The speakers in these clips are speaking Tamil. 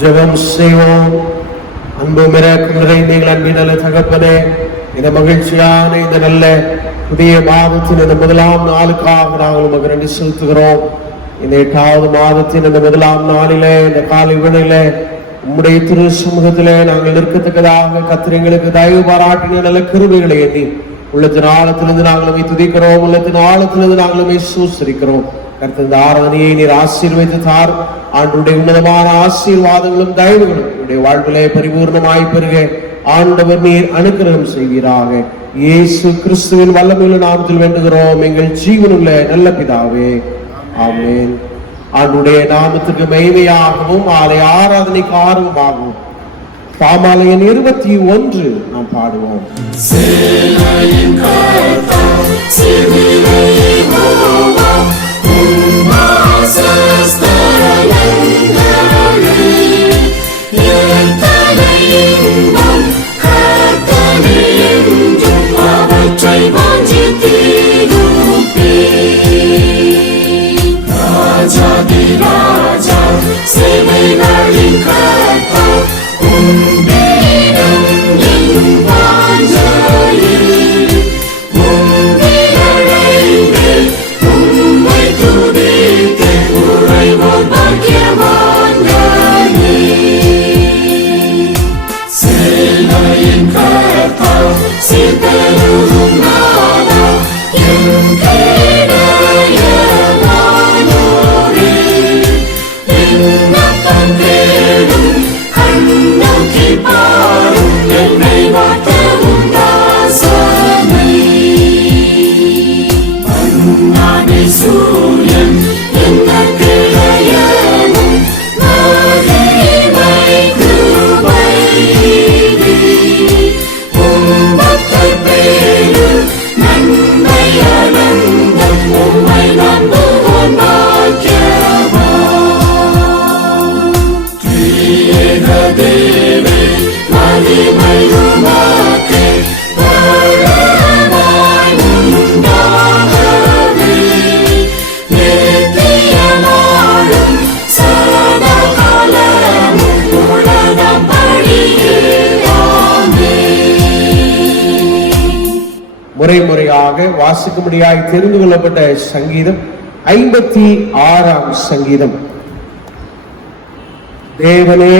ஜெபம் செய்வோம். அன்பு மிரக்கும் நிறைந்த எங்கள் அன்பின் நல்ல தகப்பனே, இந்த மகிழ்ச்சியான இந்த நல்ல புதிய மாதத்தின் இந்த முதலாம் நாளுக்காக நாங்கள் உமக்கு நன்றி செலுத்துகிறோம். இந்த 8வது மாதத்தின் இந்த முதலாம் நாளிலே, இந்த காலை வேளையிலே உம்முடைய திரு சமூகத்திலே நாங்கள் நிற்கத்தக்கதாக கர்த்தர் எங்களுக்கு தயவு பாராட்டின நல்ல கிருபைகளை எண்ணி உள்ளத்தின் ஆழத்திலிருந்து நாங்களுமே துதிக்கிறோம், உள்ளத்தின் ஆழத்திலிருந்து நாங்களுமே சூசரிக்கிறோம். கர்த்தர் இந்த ஆராதனையை நீர் ஆசீர்வதித்து தார். ஆண்டுடைய உன்னதமான ஆசீர்வாதங்களும் தயவுகளும் உடைய வாழ்விலே பரிபூர்ணமாய் பெருக ஆண்டவர் நீர் அனுக்கிரகம் செய்வீராக. இயேசு கிறிஸ்துவின் வல்லமையுள்ள நாமத்தில் வேண்டுகிறோம் எங்கள் ஜீவனுள்ள நல்ல பிதாவே, ஆமென். ஆண்டுடைய நாமத்துக்கு மகிமையாகவும் ஆலய ஆராதனைக்கு ஆர்வமாகவும் பாமாலயம் 21 நாம் பாடுவோம். ராஜா சேவைகளின் கர்த்தர் உம்மிடம் என் வாஞ்சையில் உம்மிலடைந்தே உம்மை துதித்தே உறைவோர் பாக்கியவான்களே. சேனையின் கர்த்தர் சீர்பெருகும் நாதா என் சூரியன் என்ன கிளையமும் மகிமை கிருபை உம்பத்தை பேரு நன்மை அனந்தம் உம்மை நம்புவோம் பாக்கியவான். திரியேக தேவே மகிமை உமக்கே பலமாய் உண்டாக முறையாக வாசிக்கும்படியாய் தெரிந்து கொள்ளப்பட்ட சங்கீதம் 56ஆம் சங்கீதம். தேவனே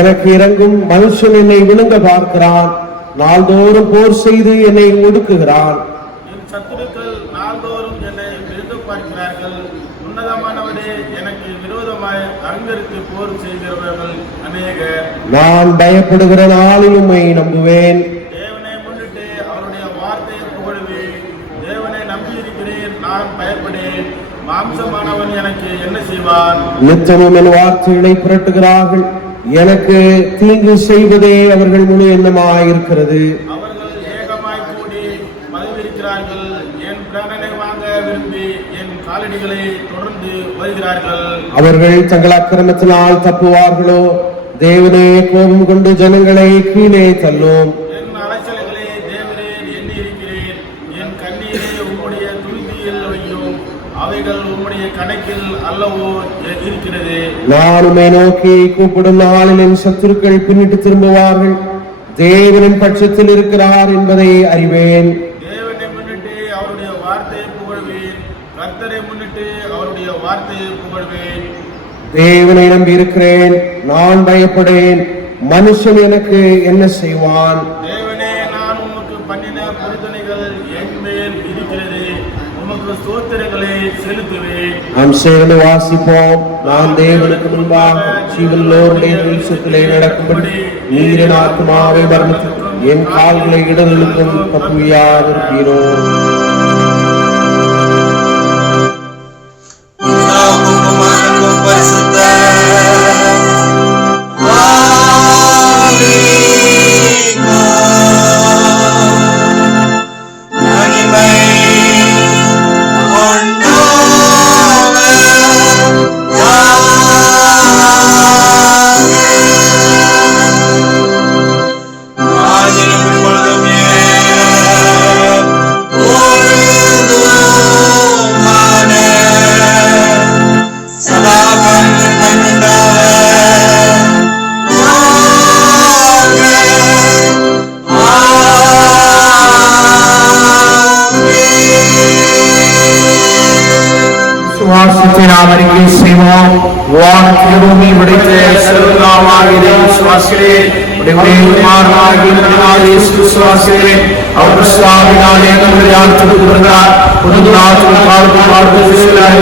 எனக்கு இறங்கும், மனுஷன் என்னை விழுங்க பார்க்கிறான், நாள்தோறும் போர் செய்து என்னை ஒடுக்குகிறான். என் சத்துருக்கள் நாள்தோறும் என்னை விழுங்க பார்க்கிறார்கள், உன்னதமானவரே எனக்கு விரோதமாய் அங்கருக்கு போர் செய்கிறவர்கள் அநேகர். நான் பயப்படுகிற நாளில் உம்மை நம்புவேன். தேவனை முன்னிட்டு அவருடைய வார்த்தையை புகழுவேன். தேவனை நம்பியிருக்கிறேன், நான் பயப்படேன். மாம்சமானவன் எனக்கு என்ன செய்வான்? நித்தமும் என் வார்த்தைகளை புரட்டுகிறார்கள், எனக்கு தீங்கு செய்வதே அவர்கள் முழு எண்ணமாயிருக்கிறது. அவர்கள் ஏகமாய் கூடி மதிவிருக்கிறார்கள், என் பிராணனை வாங்க விரும்பி என் காலடிகளை தொடர்ந்து வருகிறார்கள். அவர்கள் தங்கள் அக்கிரமத்தினால் தப்புவார்களோ? தேவனே கோபம் கொண்டு ஜனங்களை கீழே தள்ளும். என் அலைச்சல்களை தேவனே எண்ணி இருக்கிறேன், என் கண்ணீரை உம்முடைய துருத்தியில் வையும், அவைகள் உம்முடைய கணக்கில் அல்லவோ இருக்கிறது. நான் உம்மை நோக்கி கூப்பிடும் நாளில் என் சத்துருக்கள் பின்னிட்டு திரும்புவார்கள். தேவனின் பட்சத்தில் இருக்கிறார் என்பதை அறிவேன். தேவனை முன்னிட்டு அவருடைய வார்த்தையை புகழ்வேன், கர்த்தரை முன்னிட்டு அவருடைய வார்த்தையை புகழ்வேன். தேவனை நம்பி இருக்கிறேன், நான் பயப்படேன். மனுஷன் எனக்கு என்ன செய்வான்? தேவனே, நான் உமக்கு பண்ணின பொருத்தனைகள் என் மேல் இருக்கிறது, உமக்கு ஸ்தோத்திரங்களை செலுத்துவேன். நாம் சேர்ந்து வாசிப்போம். நான் தேவனுக்கு முன்பாக ஜீவனோருடைய வெளிச்சத்திலே நடக்கும்படி நீர் என் ஆத்மாவை மரணத்திற்கும் என் கால்களை இடர்களுக்கும் தப்புவியாதிருப்பீரோ. பரிசுத்த நாம் அறிக்கை செய்வோம். வானத்தை பூமி படைத்த சர்வநாமாகிய விசுவாசிக்கிறேன். விசுவாசிக்கிறேன். அவர் கிறிஸ்துவினாலே கல்யாணத்துக்கு பிறந்தார். புதுநாட்டில் காலத்தில் வாழ்ந்து மாதத்தினார்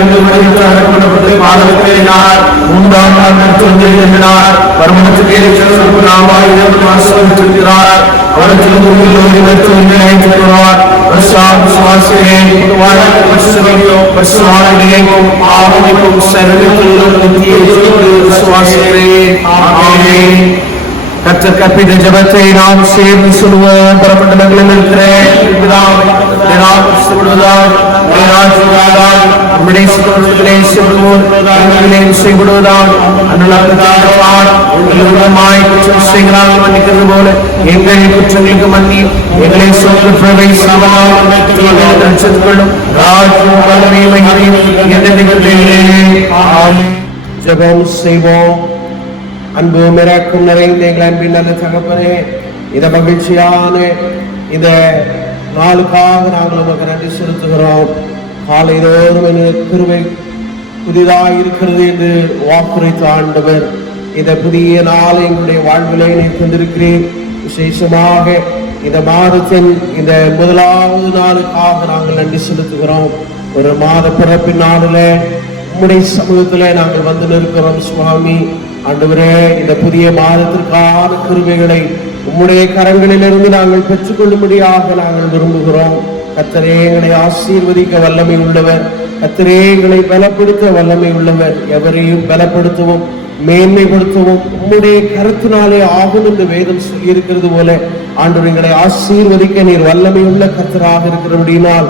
3ஆம் நாள் நடுத்தினார். வருமானத்துக்கு ஆசிர்வதித்திருக்கிறார். அவருக்கு கர்த்தர் கற்பித்த ஜெபத்தை நாம் சேர்ந்து சொல்லுவோம். பரமண்டலங்களில் இருக்கிற மன்னிக்கிறது போல எங்கள் குற்றங்களுக்கு மன்னி எங்களை ஜெபம் செய்வோம். அன்பு மிரக்கும் நிறைந்த எங்கள் அன்பின் நல்ல தகப்பனே, இந்த மகிழ்ச்சியான இந்த நாளுக்காக நாங்கள் உமக்கு நன்றி செலுத்துகிறோம். காலைதோறும் கிருபை புதிதாக இருக்கிறது என்று வாக்குரைத்த ஆண்டவர், இந்த புதிய நாளை எங்களுடைய வாழ்விலே தந்திருக்கிறேன். விசேஷமாக இந்த மாதத்தின் இந்த முதலாவது நாளுக்காக நாங்கள் நன்றி செலுத்துகிறோம். ஒரு மாத பிறப்பின் நாளில் உம்முடைய சமூகத்திலே நாங்கள் வந்து நிற்கிறோம் சுவாமி. ஆண்டவரே, இந்த புதிய மாதத்திற்கான கிருபைகளை உம்முடைய கரங்களிலிருந்து நாங்கள் பெற்றுக்கொள்ளும்படியாக நாங்கள் விரும்புகிறோம். கர்த்தரே, எங்களை ஆசீர்வதிக்க வல்லமை உள்ளவர். கர்த்தரே, எங்களை பலப்படுத்த வல்லமை உள்ளவர். எவரையும் பலப்படுத்தவும் மேன்மைப்படுத்தவும் உம்முடைய கருத்தினாலே ஆகும் என்று வேதம் சொல்லி இருக்கிறது போல ஆண்டவர் எங்களை ஆசீர்வதிக்க நீர் வல்லமை உள்ள கர்த்தராக இருக்கிறபடினால்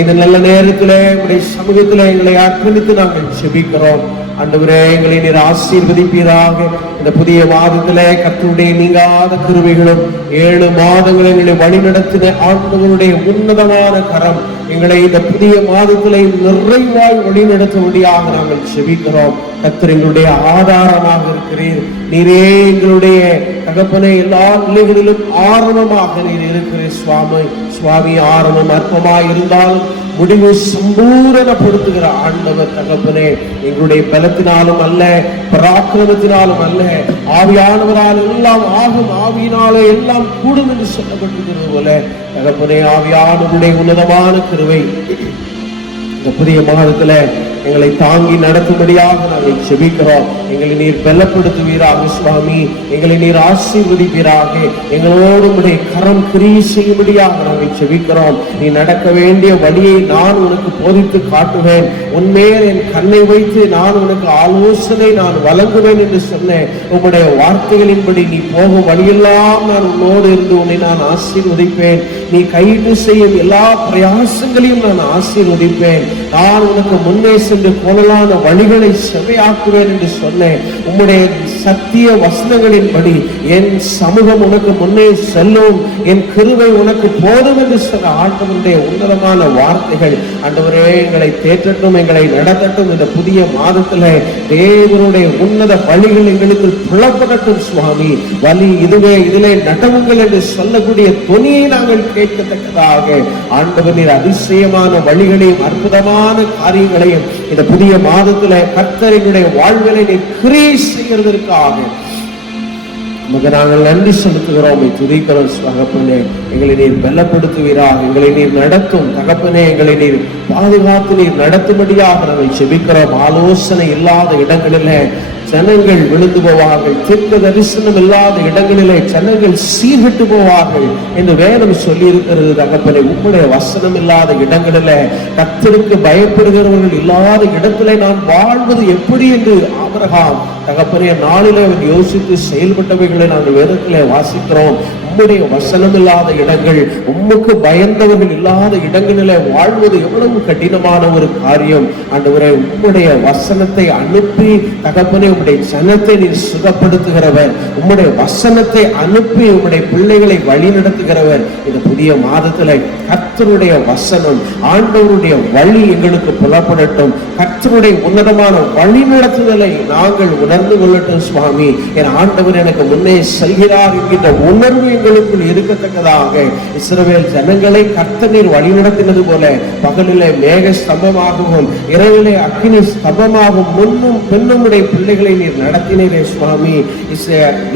இந்த நல்ல நேரத்திலே உடைய சமூகத்திலே எங்களை அர்ப்பணித்து நாங்கள் செபிக்கிறோம். ஆண்டவரே, எங்களை நீர் ஆசீர்வதிப்பீராக. இந்த புதிய மாதத்திலே கர்த்தருடைய நீங்காத கிருபைகளும் 7 மாதங்களை எங்களை வழிநடத்தின ஆண்டவருடைய உன்னதமான கரம் எங்களை இந்த புதிய மாதத்திலே நிறைவாய் வழிநடத்தும்படியாக நாங்கள் செபிக்கிறோம். கர்த்தர் எங்களுடைய ஆதாரமாக இருக்கிறீர். நீரே எங்களுடைய தகப்பனை எல்லா நிலைகளிலும் ஆரம்பமாக நீர் இருக்கிறீர் சுவாமி. ஆரம்பம் அற்பமாய் இருந்தாலும் முடிவு சம்பூரணப்படுத்துகிற ஆண்டவர் தகப்பனே, எங்களுடைய பலத்தினாலும் அல்ல, பராக்கிரமத்தினாலும் அல்ல, ஆவியானவரால் எல்லாம் ஆகும், ஆவியினாலே எல்லாம் கூடும் என்று சொல்லப்பட்டிருக்கிறது போல தகப்பனே, ஆவியானவருடைய உன்னதமான கிருபை இந்த புதிய மாதத்துல எங்களை தாங்கி நடத்தும்படியாக நாங்கள் செபிக்கிறோம். எங்களை நீர் பலப்படுத்துவீராக சுவாமி. எங்களை நீர் ஆசீர்வதிப்பீராக. எங்களோடு உடைய கரம் கிரியை செய்யும்படியாக நாங்கள் செபிக்கிறோம். நீ நடக்க வேண்டிய வழியை நான் உனக்கு போதித்து காட்டுவேன். உன்மேல் என் கண்ணை வைத்து நான் உனக்கு ஆலோசனை நான் வழங்குவேன் என்று சொன்னேன். உம்முடைய வார்த்தைகளின்படி நீ போகும் வழியெல்லாம் நான் உன்னோடு இருந்து உன்னை நான் ஆசீர்வதிப்பேன். நீ கைது செய்யும் எல்லா பிரயாசங்களையும் நான் ஆசீர்வதிப்பேன். நான் உனக்கு முன்னே சென்று கோணலான வழிகளை செவையாக்குவேன் என்று சொன்னேன். உம்முடைய சத்திய வசனங்களின்படி என் சமூகம் உனக்கு முன்னே செல்லும், என் கிருபை உனக்கு போதும் என்று சொன்ன ஆண்டவருடைய உன்னதமான வார்த்தைகள் ஆண்டவரே எங்களை தேற்றட்டும், எங்களை நடத்தட்டும். இந்த புதிய மாதத்துல தேவனுடைய உன்னத வழிகள் எங்களுக்கு புலப்படட்டும் சுவாமி. வழி இதுவே, இதிலே நடவுங்கள் என்று சொல்லக்கூடிய துணியை நாங்கள் கேட்கத்தக்கதாக ஆண்டவர் நீர் அதிசயமான வழிகளையும் அற்புதமான காரியங்களையும் இந்த புதிய மாதத்துல கர்த்தர் எங்களுடைய வாழ்விலை நீர் கிரியை செய்கிறதற்காக நாங்கள் நன்றி செலுத்துகிறோம். துதிக்கிறோம் தகப்பனே. எங்களை நீர் பலப்படுத்துவீராக. எங்களை நீர் நடத்தும் தகப்பனே. எங்களை நீர் பாதுகாத்து நீர் நடத்தும்படியாக நாங்கள் செபிக்கிறோம். ஆலோசனை இல்லாத இடங்களிலே ஜனங்கள் விழுந்து போவார்கள். தீர்க்க தரிசனம் இல்லாத இடங்களிலே ஜனங்கள் சீர்கட்டு போவார்கள் என்று வேதம் சொல்லி இருக்கிறது தகப்பனே. உம்முடைய வசனம் இல்லாத இடங்களிலே, கர்த்தருக்கு பயப்படுகிறவர்கள் இல்லாத இடத்திலே நாம் வாழ்வது எப்படி என்று ஆபிரகாம் தகப்பனே நாளிலே அவன் யோசித்து செயல்பட்டவைகளை நாங்கள் வேதத்திலே வாசிக்கிறோம். உம்முடைய வசனம் இல்லாத இடங்கள், உம்முக்கு பயந்தவர்கள் இல்லாத இடங்களிலே வாழ்வது எவ்வளவு கடினமான ஒரு காரியம். ஆண்டவரே, உம்முடைய வசனத்தை அனுப்பி தகப்பனே உம்முடைய ஜனத்தை நீர் சுகப்படுத்துகிறவர். உம்முடைய வசனத்தை அனுப்பி உம்முடைய பிள்ளைகளை வழி நடத்துகிறவர். இந்த புதிய மாதத்துல கர்த்தருடைய வசனம், ஆண்டவருடைய வழி எங்களுக்கு புலப்படட்டும். கர்த்தருடைய உன்னதமான வழி நடத்துதலை நாங்கள் உணர்ந்து கொள்ளட்டும் சுவாமி. என் ஆண்டவர் எனக்கு முன்னே செல்கிறார் என்கின்ற உணர்வு எங்களுக்குள் இருக்கத்தக்கதாக இஸ்ரவேல் ஜனங்களை கர்த்தர் நீர் வழி நடத்தினது போல பகலிலே மேக ஸ்தம்பமாகவும் இரவிலே அக்கினி ஸ்தம்பமாகவும் முன்னும் பெண்ணுடைய பிள்ளைகளை நீர் நடத்தினீரே சுவாமி.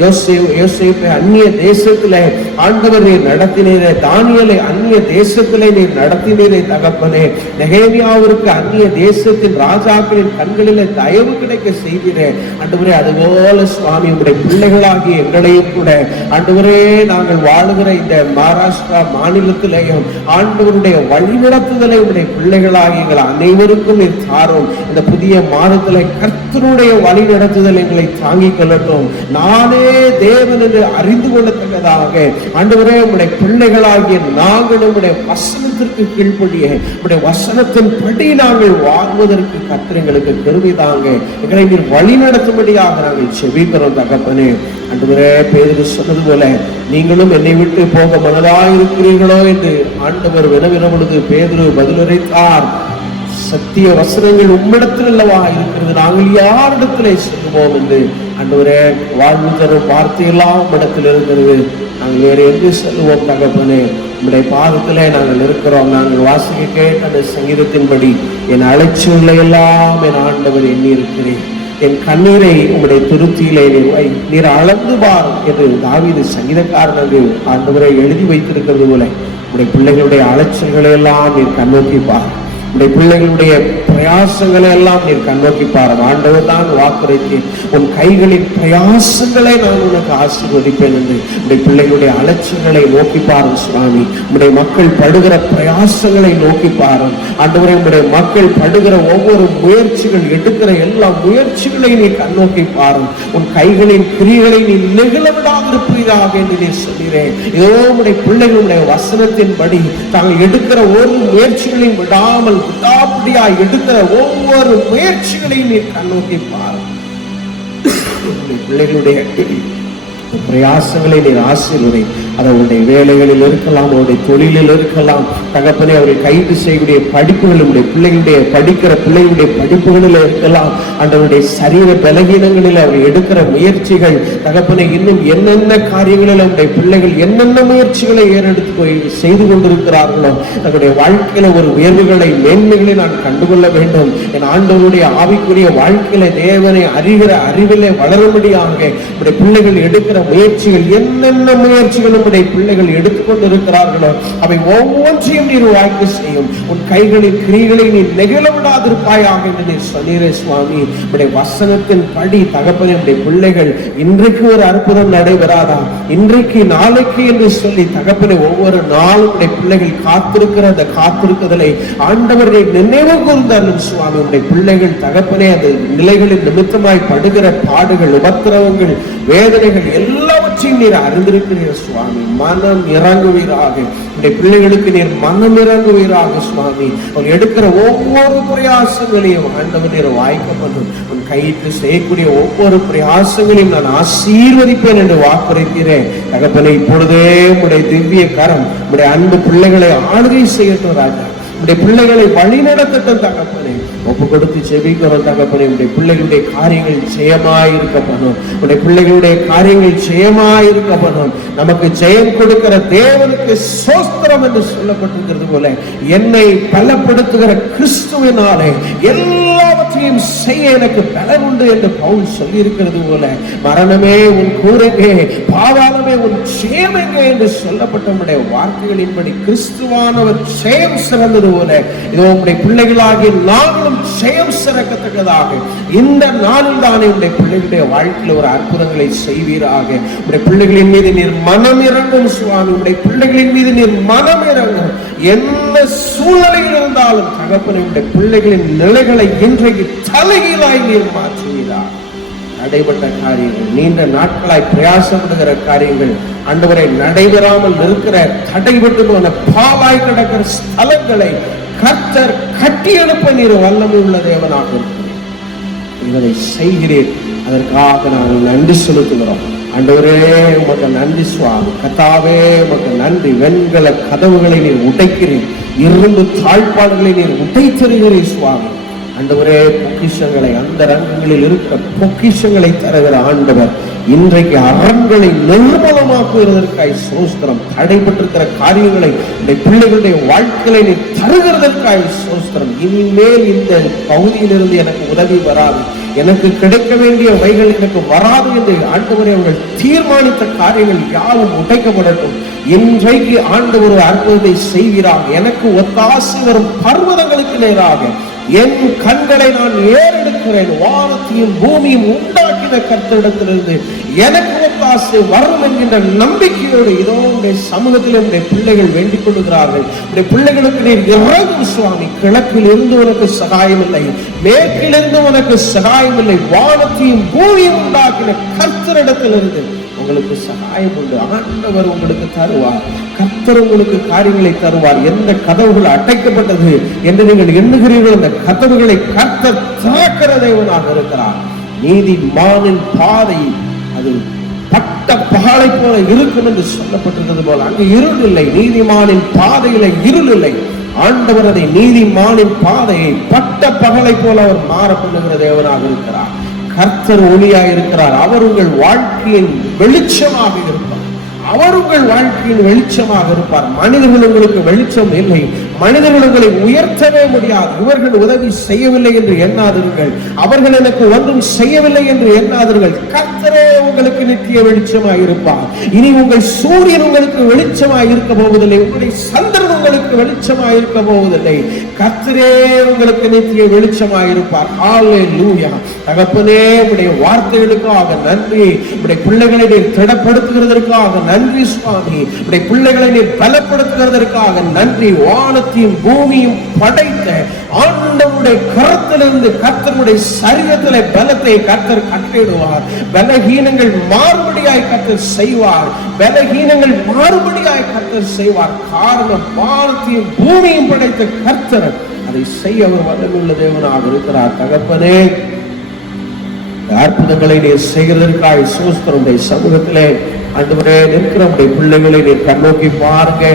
யோசேப்பை அந்நிய தேசத்திலே ஆண்டவர் நீர் நடத்தினீரே. தானியேலை அந்நிய தேசத்திலே நீர் நடத்தினீரே தகப்பனே. நெகேமியாவிற்கு அந்நிய தேசத்தின் ராஜாக்களின் கண்களிலே தயவு கிடைக்க செய்தீரே ஆண்டவரே. அதுபோல சுவாமி உடைய பிள்ளைகளாகிய எங்களையும் கூட ஆண்டவரே நாங்கள் வாழுகிற இந்த மகாராஷ்டிரா மாநிலத்திலேயும் ஆண்டவருடைய வழிநடத்துதலை உடைய பிள்ளைகளாகிய எங்கள் அனைவருக்கும் நீர் தாரும். இந்த புதிய மாதத்திலே கர்த்தருடைய வழி நடத்துதல் எங்களை தாங்கிக் கொள்ளட்டும். நானே தேவன் என்று அறிந்து கொள்ளத்தக்கதாக ஆண்டவரே உடைய பிள்ளைகளாகிய நாங்கள் உடைய வசனத்திற்கு கீழ்ப்படிய உடைய வசனத்தின் படி நாங்கள் வாழ்வதற்கு கர்த்தர் எங்களுக்கு கிருபை தாங்க. எங்களை நீர் வழி நடத்தும்படியாக நாங்கள் செபிக்கிறோம் தகப்பனே. ஆண்டவரே பேதுரு சொன்னது போல நீங்களும் என்னை விட்டு போக மனதாயிருக்கிறீர்களோ என்று ஆண்டவர் வினவின பொழுது பேதுரு பதிலுரைத்தார், சத்திய வசனங்கள் உம்மிடத்தில் அல்லவா இருக்கிறது, நாங்கள் யாரிடத்திலே சொல்லுவோம் என்று. ஆண்டவரே வாழ்வு தரும் வார்த்தையெல்லாம் உம்மிடத்தில் இருக்கிறது, நாங்கள் வேறு எங்கு செல்லுவோம் தகப்பனே. உம்முடைய பாதத்திலே நாங்கள் இருக்கிறோம். நாங்கள் வாசிக்க கேட்ட அந்த சங்கீதத்தின்படி என் அழைச்சியுள்ள எல்லாம் என் ஆண்டவர் எண்ணி இருக்கிறேன். என் கண்ணீரை உம்முடைய திருப்தியிலே நீர் அளந்து பார் என்று தாவீது சங்கீதக்காரனுக்கு ஆண்டவரை எழுதி வைத்திருக்கிறது போல உடைய பிள்ளைகளுடைய அலைச்சல்களை எல்லாம் நீர் கண்ணோக்கி பார். உடைய பிள்ளைகளுடைய பிரயாசங்களை எல்லாம் நீர் கண்ணோக்கி பார். ஆண்டவர் தான் வாக்குரைத்தேன், உன் கைகளின் பிரயாசங்களை நான் உனக்கு ஆசீர்வதிப்பேன் என்று. உடைய பிள்ளைகளுடைய அலைச்சல்களை நோக்கி பாரும் சுவாமி. உடைய மக்கள் படுகிற பிரயாசங்களை நோக்கி பாரும் ஆண்டவரே. உடைய மக்கள் படுகிற ஒவ்வொரு முயற்சிகள் எடுக்கிற எல்லா முயற்சிகளையும் நீ கண்ணோக்கி பாரும். உன் கைகளின் கிரிகளை நீ நெகிழ விடாதிருப்பீராக என்று நீ சொல்கிறேன். ஏதோ உடைய பிள்ளைகளுடைய வசனத்தின்படி தாங்கள் எடுக்கிற ஒரு முயற்சிகளையும் விடாமல் விடாப்பிடியாய் எடுக்கிற ஒவ்வொரு முயற்சிகளையும் நீ கண்ணோக்கி பாரும். பிள்ளைகளுடைய பிரயாசங்களை நீர் ஆசீர்வதி. அது அவருடைய வேலைகளில் இருக்கலாம், அவருடைய தொழிலில் இருக்கலாம் தகப்பனே. அவர்கள் கைது செய்யக்கூடிய படிப்புகளுடைய பிள்ளைகளுடைய படிக்கிற பிள்ளைகளுடைய படிப்புகளில் இருக்கலாம். அவருடைய சரீர பலகீனங்களில் அவர் எடுக்கிற முயற்சிகள் தகப்பனே. இன்னும் என்னென்ன காரியங்களில் அவருடைய பிள்ளைகள் என்னென்ன முயற்சிகளை ஏறெடுத்து போய் செய்து கொண்டிருக்கிறார்களோ தன்னுடைய வாழ்க்கையில ஒரு உயர்வுகளை மேன்மைகளை நான் கண்டுகொள்ள வேண்டும். என் ஆண்டவருடைய ஆவிக்குரிய வாழ்க்கையில தேவனை அறிகிற அறிவிலே வளரும்படியாக உடைய பிள்ளைகள் எடுக்கிற முயற்சிகள் என்னென்ன முயற்சிகளும் உடைய பிள்ளைகள் எடுத்துக்கொண்டிருக்கிறார்களோ அவை ஒவ்வொன்றையும் நீர் வாய்க்கு செய்யும். உன் கைகளின் கிரிகளை நீ நெகிழ விடாதிருப்பாயாக என்று நீர் சொன்னீரே சுவாமி. உடைய வசனத்தின் படி தகப்பனே உடைய பிள்ளைகள் இன்றைக்கு ஒரு அற்புதம் நடைபெறாதா, இன்றைக்கு நாளைக்கு என்று சொல்லி தகப்பனே ஒவ்வொரு நாளும் உடைய பிள்ளைகள் காத்திருக்கிற அந்த காத்திருக்குதலை ஆண்டவரை நினைவு கூர்ந்தாலும் சுவாமி. உடைய பிள்ளைகள் தகப்பனே அந்த நிலைகளின் நிமித்தமாய் படுகிற பாடுகள், உபத்திரவங்கள், வேதனைகள் எல்லாவற்றையும் நீர் அறிந்திருக்கிறீர் சுவாமி. மனம் இறங்குவீராக. உடைய பிள்ளைகளுக்கு நீர் மனம் இறங்குவீராக சுவாமி. அவர் எடுக்கிற ஒவ்வொரு பிரயாசங்களையும் ஆண்டவர் நீர் வாய்க்கப்படும். உன் கைக்கு செய்யக்கூடிய ஒவ்வொரு பிரயாசங்களையும் நான் ஆசீர்வதிப்பேன் என்று வாக்குரைக்கிறேன் தகப்பனை. இப்பொழுதே உடைய திவ்ய கரம் உடைய அன்பு பிள்ளைகளை ஆளுகை செய்யட்டும் ராஜா. உடைய பிள்ளைகளை வழி நடத்தட்டும் தகப்பனே. ஒப்பு கொடுத்து செபிக்கிறோம் தகப்பனே. உடைய பிள்ளைகளுடைய காரியங்கள் ஜெயமாயிருக்கப்படும். உடைய பிள்ளைகளுடைய காரியங்கள் ஜெயமாயிருக்கப்படும். நமக்கு ஜெயம் கொடுக்கிற தேவனுக்கு ஸ்தோத்திரம் என்று சொல்லப்பட்டிருக்கிறது போல என்னை பலப்படுத்துகிற கிறிஸ்துவினாலே எல்லாவற்றையும் செய்ய எனக்கு பலன் உண்டு என்று பவுல் சொல்லி இருக்கிறது போல மரணமே உன் கூறங்கே, பாதாளமே உன் ஜெயம் எங்கே என்று சொல்லப்பட்ட உடைய வார்த்தைகளின்படி கிறிஸ்துவானவர் ஜெயம் சிறந்தது போல இதோ உடைய பிள்ளைகளாகிய நாங்களும் ஜெயம் சிறக்கத்தக்கதாக இந்த நாளில் தானே உடைய பிள்ளைகளுடைய வாழ்க்கையில் ஒரு அற்புதங்களை செய்வீராக. உடைய பிள்ளைகளின் மீது நீர் மனம் இறங்கும் சுவாமி. உடைய பிள்ளைகளின் மீது நீர் மனம் இறங்கும். என்ன சூழ்நிலையில் இருந்தாலும் தகப்பனே உடைய பிள்ளைகளின் நிலைகளை இன்றைக்கு தலைகீழாய் நீர் மாற்றுவீராக. நடைபெற்ற காரியங்கள், நீண்ட நாட்களாய் பிரயாசப்படுகிற காரியங்கள் ஆண்டவரை நடைபெறாமல் இருக்கிற தடைபட்டு போன பாலாய் கிடக்கிற ஸ்தலங்களை கர்த்தர் கட்டி எழுப்ப நீர் வல்லமை உள்ள தேவனாக இருக்கிறீர். இவரை செய்கிறேன். அதற்காக நாங்கள் நன்றி செலுத்துகிறோம். ஆண்டவரே உமக்கு நன்றி சுவாமி. கர்த்தாவே உமக்கு நன்றி. வெண்கல கதவுகளை நீர் உடைக்கிறீர், இரும்பு தாழ்பாடுகளை நீர் உடைத்தெறிகிறீர் சுவாமி. ஆண்டவரே பொக்கிஷங்களை, அந்த ரங்கங்களில் இருக்கிற பொக்கிஷங்களை தருகிற ஆண்டவர், இன்றைக்கு அரண்களை நிர்மலமாக்குவதற்காய் சோஸ்திரம். தடைபட்டிருக்கிற காரியங்களை இந்த பிள்ளைகளுடைய வாழ்க்கையை நீ தருகிறதற்காய் சோஸ்திரம். இனிமேல் இந்த பகுதியிலிருந்து எனக்கு உதவி வராது, எனக்கு கிடைக்க வேண்டிய வைகள் எனக்கு வராது என்று ஆண்டவரை அவர்கள் தீர்மானித்த காரியங்கள் யாவும் உடைக்கப்படட்டும். இன்றைக்கு ஆண்டவர் ஒரு அற்புதத்தை செய்கிறார். எனக்கு ஒத்தாசை வரும் பர்வதங்களுக்கு நேராக என் கண்களை நான் ஏறெடுக்கிறேன். வானத்தையும் பூமியும் உண்டாக்கின கர்த்தரிடத்திலிருந்து எனக்கு ஒத்தாசை வரும் என்கின்ற நம்பிக்கையோடு இதோ உடைய சமூகத்தில் உடைய பிள்ளைகள் வேண்டிக் கொள்கிறார்கள். உடைய பிள்ளைகளுக்கு நீர் இறங்கும் சுவாமி. கிழக்கில் இருந்து உனக்கு சகாயம் இல்லை, மேற்கிலிருந்து உனக்கு சகாயம் இல்லை. வானத்தையும் பூமியும் உண்டாக்கின கர்த்தரிடத்திலிருந்து உங்களுக்கு சகாயம் உண்டு. ஆண்டவர் உங்களுக்கு தருவார். கர்த்தர் உங்களுக்கு காரியங்களை தருவார். எந்த கதவுகள் அடைக்கப்பட்டது என்று நீங்கள் எண்ணுகிறீர்கள், அந்த கதவுகளை கர்த்தர் திறக்கிற தேவனாக இருக்கிறார். நீதிமானின் பாதை அது பட்ட பகலை போல இருக்கும் என்று சொல்லப்பட்டிருக்கிறது போல அங்கு இருள் இல்லை. நீதிமானின் பாதையில இருள் இல்லை. ஆண்டவர் அதை நீதிமானின் பாதையை பட்ட பகலை போல அவர் மாற பண்ணுகிற தேவனாக இருக்கிறார். கர்த்தர் ஒளியாக இருக்கிறார். அவர் உங்கள் வாழ்க்கையின் வெளிச்சமாக இருப்பார். அவர் உங்கள் வாழ்க்கையின் வெளிச்சமாக இருப்பார். மனிதர்கள் உங்களுக்கு வெளிச்சம் இல்லை. மனிதர்கள் உங்களை உயர்த்தவே முடியாது. இவர்கள் உதவி செய்யவில்லை என்று எண்ணாதீர்கள். அவர்கள் எனக்கு ஒன்றும் செய்யவில்லை என்று எண்ணாதீர்கள். கர்த்தரே உங்களுக்கு நித்திய வெளிச்சமாக இருப்பார். இனி உங்கள் சூரியன் உங்களுக்கு வெளிச்சமாக இருக்க போவதில்லை. உங்களுடைய சந்திரன் உங்களுக்கு வெளிச்சமாக இருக்க போவதில்லை. கர்த்தரே உங்களுக்கு நித்திய வெளிச்சமாக இருப்பார். ஹல்லேலூயா. தகப்பனே, உடைய வார்த்தைகளுக்காக நன்றி. உடைய பிள்ளைகளை நீர் திடப்படுத்துகிறதற்காக நன்றி சுவாமி. உடைய பிள்ளைகளை நீர் பலப்படுத்துகிறதற்காக நன்றி. வானத்தையும் பூமியும் படைத்த ஆண்டவருடைய கரத்திலிருந்து கர்த்தருடைய சரீரத்திலே பலத்தை கர்த்தர் கட்டளையிடுவார். பலஹீனங்கள் மாறுபடியாய் கர்த்தர் செய்வார். பலஹீனங்கள் மாறுபடியாய் கர்த்தர் செய்வார். காரணம், வானத்தையும் பூமியும் படைத்த கர்த்தர் அதை செய்ய அவர் வல்லமையுள்ள தேவனாக இருக்கிறார். தகப்பனே, அற்புதங்களை நீர் செய்கிறதற்காக சோஸ்திரம். சமூகத்திலே ஆண்டவரே நிற்கிற உடைய பிள்ளைகளை நீர் கண்ணோக்கி பாருங்க.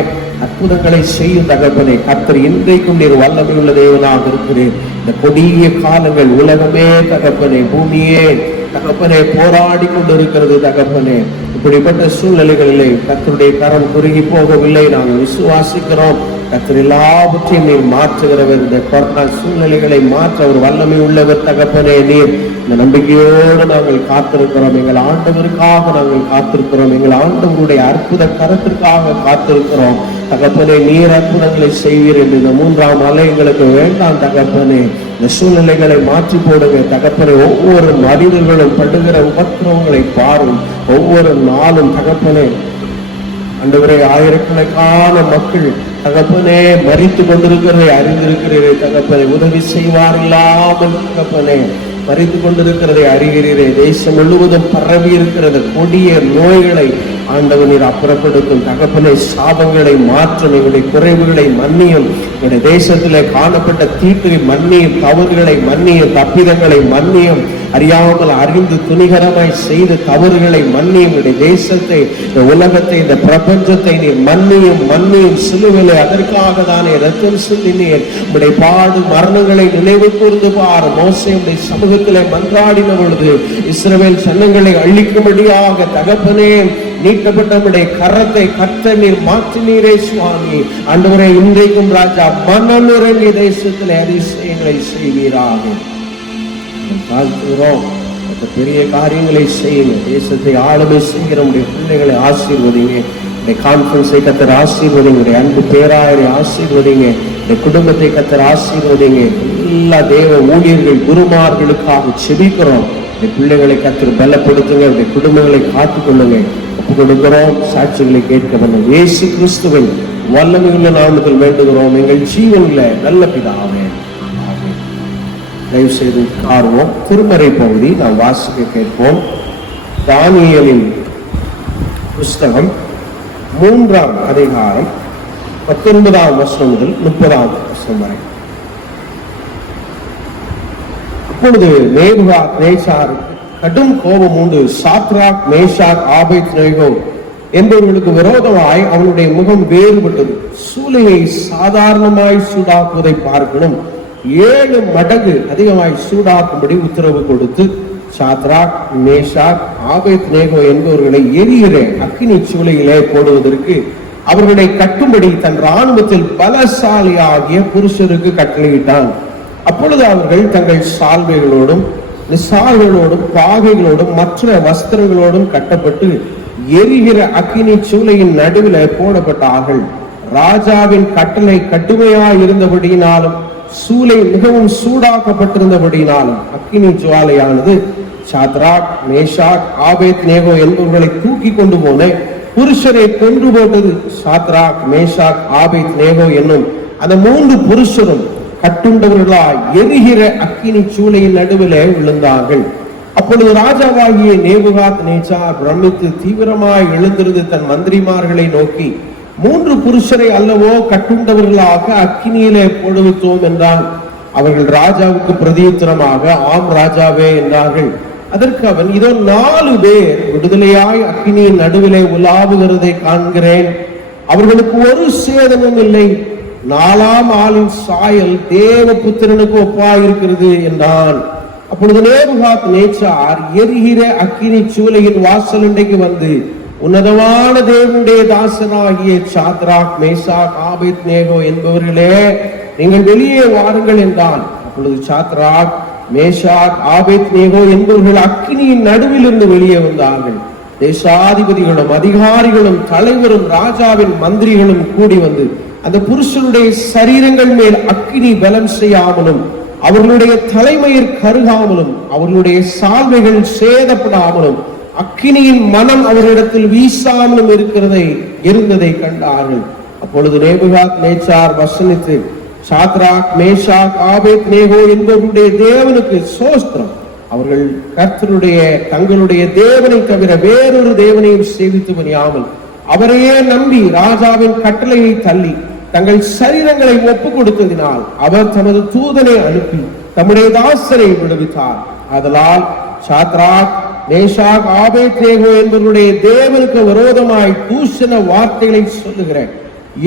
அற்புதங்களை செய்யும் தகப்பனே. கர்த்தர் இன்றைக்கும் நீர் வல்லமையுள்ள தேவனாக இருக்கிறேன். இந்த கொடிய காலங்கள் உலகமே தகப்பனே, பூமியே தகப்பனே போராடி கொண்டிருக்கிறது தகப்பனே. இப்படிப்பட்ட சூழ்நிலைகளிலே கர்த்தருடைய கரம் குறுகி போகவில்லை. நாங்கள் விசுவாசிக்கிறோம். கர்த்தர் எல்லாவற்றையும் நீர் மாற்றுகிறவர். இந்த கொரோனா சூழ்நிலைகளை மாற்ற ஒரு வல்லமை உள்ளவர் தகப்பனே. நீர் இந்த நம்பிக்கையோடு நாங்கள் காத்திருக்கிறோம். எங்கள் ஆண்டவருக்காக நாங்கள் காத்திருக்கிறோம். எங்கள் ஆண்டவருடைய அற்புத கரத்திற்காக காத்திருக்கிறோம் தகப்பனே. நீர் அற்புதங்களை செய்வீர் என்று இந்த 3ஆம் அலை எங்களுக்கு வேண்டாம் தகப்பனே. இந்த சூழ்நிலைகளை மாற்றி போடுங்க தகப்பனே. ஒவ்வொரு மனிதர்களும் படுகிற உபத்திரவங்களை பாரும். ஒவ்வொரு நாளும் தகப்பனே ஆண்டவரே, ஆயிரக்கணக்கான மக்கள் தகப்பனே மரித்து கொண்டிருக்கிறதை அறிந்திருக்கிறீரே தகப்பனே. உதவி செய்வார் இல்லாமல் தகப்பனே மறித்து கொண்டிருக்கிறதை அறிகிறீரே. தேசம் முழுவதும் பரவி இருக்கிறது கொடிய நோய்களை ஆண்டவர் நீர் அப்புறப்படுத்தும் தகப்பனை. சாபங்களை மாற்றும். எங்களுடைய குறைவுகளை மன்னியும். எங்களுடைய தேசத்திலே காணப்பட்ட தீட்டுகளை மன்னியும். தவறுகளை மன்னியும். தப்பிதங்களை மன்னியும். அறியாமல் அறிந்து துணிகரமாய் செய்த தவறுகளை மன்னியும். எங்களுடைய தேசத்தை, இந்த உலகத்தை, இந்த பிரபஞ்சத்தை நீர் மன்னியும். மன்னியும். சிலுவையிலே அதற்காக தானே ரத்தம் சிந்தினீர். உடைய பாடு மரணங்களை நினைவு கூர்ந்து பார். மோசேயுடைய சமூகத்திலே மன்றாடின பொழுது இஸ்ரவேல் ஜனங்களை அழிக்கும்படியாக தகப்பனே நீக்கப்பட்ட உடைய கரத்தை கர்த்தர் நீர் மாற்றினீரே சுவாமி. ஆண்டவரே, இன்றைக்கும் ராஜா மனநிறைந்த தேசத்திலே அதிசயங்களை செய்வீராக. வாழ்த்துகிறோம். பெரிய காரியங்களை செய்யுங்க. தேசத்தை ஆளுமை செய்கிற உடைய பிள்ளைகளை ஆசீர்வதிங்க. உடைய கான்ஃபரன்ஸை கர்த்தர் ஆசீர்வதிங்க. உடைய அன்பு பேராயரை ஆசீர்வதிங்க. உடைய குடும்பத்தை கர்த்தர் ஆசீர்வதிங்க. எல்லா தேவ ஊழியர்கள் குருமார்களுக்காக செபிக்கிறோம். உடைய பிள்ளைகளை கர்த்தர் பலப்படுத்துங்க. உடைய குடும்பங்களை காத்துக்கொள்ளுங்க. ஒப்பு கொடுக்கிறோம். சாட்சிகளை கேட்க வேண்டும். இயேசு கிறிஸ்துவின் வல்லமையுள்ள நாமத்தில் வேண்டுகிறோம் எங்கள் ஜீவன்ல நல்ல பிதாவே. தயவு செய்து உட்காருவோம். திருமறை பகுதி நாம் வாசிக்க கேட்போம். தானியேலின் புஸ்தகம் 3ஆம் அதிகாரம் 19ஆம் வசனம் முதல் 30ஆம் வசனம் வரை. அப்பொழுது நேபுகாத்நேச்சாருக்கு கடும் கோபம் உண்டு. சாத்ராக், மேஷாக், ஆபேத்நேகோ என்பவர்களுக்கு விரோதமாய் அவனுடைய முகம் வேறுபட்டது. சூளையை சாதாரணமாய் சூடாக்குவதை பார்க்கணும் 7 மடங்கு அதிகமாய் சூடாக்கும்படி உத்தரவு கொடுத்து சாத்ராக், மேஷாக், ஆபேத்நேகோ என்பவர்களை எரிகிற அக்கினி சூளையிலே போடுவதற்கு அவர்களை கட்டும்படி தன் இராணுவத்தில் பலசாலியாகிய புருஷருக்கு கட்டளையிட்டான். அப்பொழுது அவர்கள் தங்கள் சால்வைகளோடும் நிசார்களோடும் பாகைகளோடும் மற்ற வஸ்திரங்களோடும் கட்டப்பட்டு எரிகிற அக்கினி சூளையின் நடுவில் போடப்பட்டார்கள். ராஜாவின் கட்டளை கடுமையாய் இருந்தபடியினாலும் சூளை மிகவும் சூடாக்கப்பட்டிருந்தபடியினாலும் அக்கினி ஜுவாலையானது சாத்ராக், மேஷாக், ஆபேத்நேகோ என்பவர்களை தூக்கி கொண்டு போன புருஷரை கொன்று போட்டது. சாத்ராக், மேஷாக், ஆபேத்நேகோ என்னும் அந்த 3 புருஷரும் கட்டுண்டவர்களாய் எரிகிற அக்கினி சூளையின் நடுவிலே விழுந்தார்கள். அப்பொழுது ராஜாவாகிய நேபுகாத் நேச்சார் பிரமித்து தீவிரமாய் எழுந்திருந்து தன் மந்திரிமார்களை நோக்கி, 3 புருஷரை அல்லவோ கட்டுண்டவர்களாக அக்கினியிலே போடுவித்தோம் என்றான். அவர்கள் ராஜாவுக்கு பிரதியுத்தரமாக, ஆம் ராஜாவே என்றார்கள். அதற்கு அவன், இதோ 4 பேர் விடுதலையாய் அக்கினியின் நடுவிலே உலாவுகிறதை காண்கிறேன். அவர்களுக்கு ஒரு சேதமும் இல்லை. 4ஆம் ஆளின் சாயல் தேவபுத்திரனுக்கு ஒப்பாயிருக்கிறது என்றான். அப்பொழுது நேபுகாத் நேச்சார் எரிகிற அக்கினி சூளையின் வாசலண்டைக்கு வந்து, உன்னதமான தேவனுடைய தாசனாகிய சாத்ராக், மேஷாக், ஆபேத்நேகோ என்பவர்களே, நீங்கள் வெளியே வாருங்கள் என்றான். அப்பொழுது சாத்ராக், மேஷாக், ஆபேத்நேகோ என்பவர்கள் அக்கினியின் நடுவில் இருந்து வெளியே வந்தார்கள். தேசாதிபதிகளும் அதிகாரிகளும் தலைவரும் ராஜாவின் மந்திரிகளும் கூடி வந்து அந்த புருஷனுடைய சரீரங்கள் மேல் அக்கினி பலம் செய்யாமலும் அவர்களுடைய தலைமயிர் கருகாமலும் அவர்களுடைய சால்வைகள் சேதப்படாமலும் அக்கினியின் மனம் அவரிடத்தில் வீசாமலும் இருந்ததை கண்டார்கள். அப்பொழுது நேபுகாத் நேச்சார் வசனித்து, சாத்ராக், மேஷாக், ஆபேத்நேகோ என்பவருடைய தேவனுக்கு சோஸ்திரம், அவர்கள் கர்த்தருடைய தங்களுடைய தேவனை தவிர வேறொரு தேவனையும் சேவித்து வரியாமல் அவரையே நம்பி ராஜாவின் கட்டளையை தள்ளி தங்கள் சரீரங்களை ஒப்புக் கொடுத்ததினால் அவர் தமது தூதனை அனுப்பி தம்முடைய தாசரை விடுவித்தார். ஆதலால் சாத்ராக், மேஷாக், ஆபேத்நேகோ என்பவருடைய தேவனுக்கு விரோதமாய் தூஷண வார்த்தைகளை சொல்லுகிற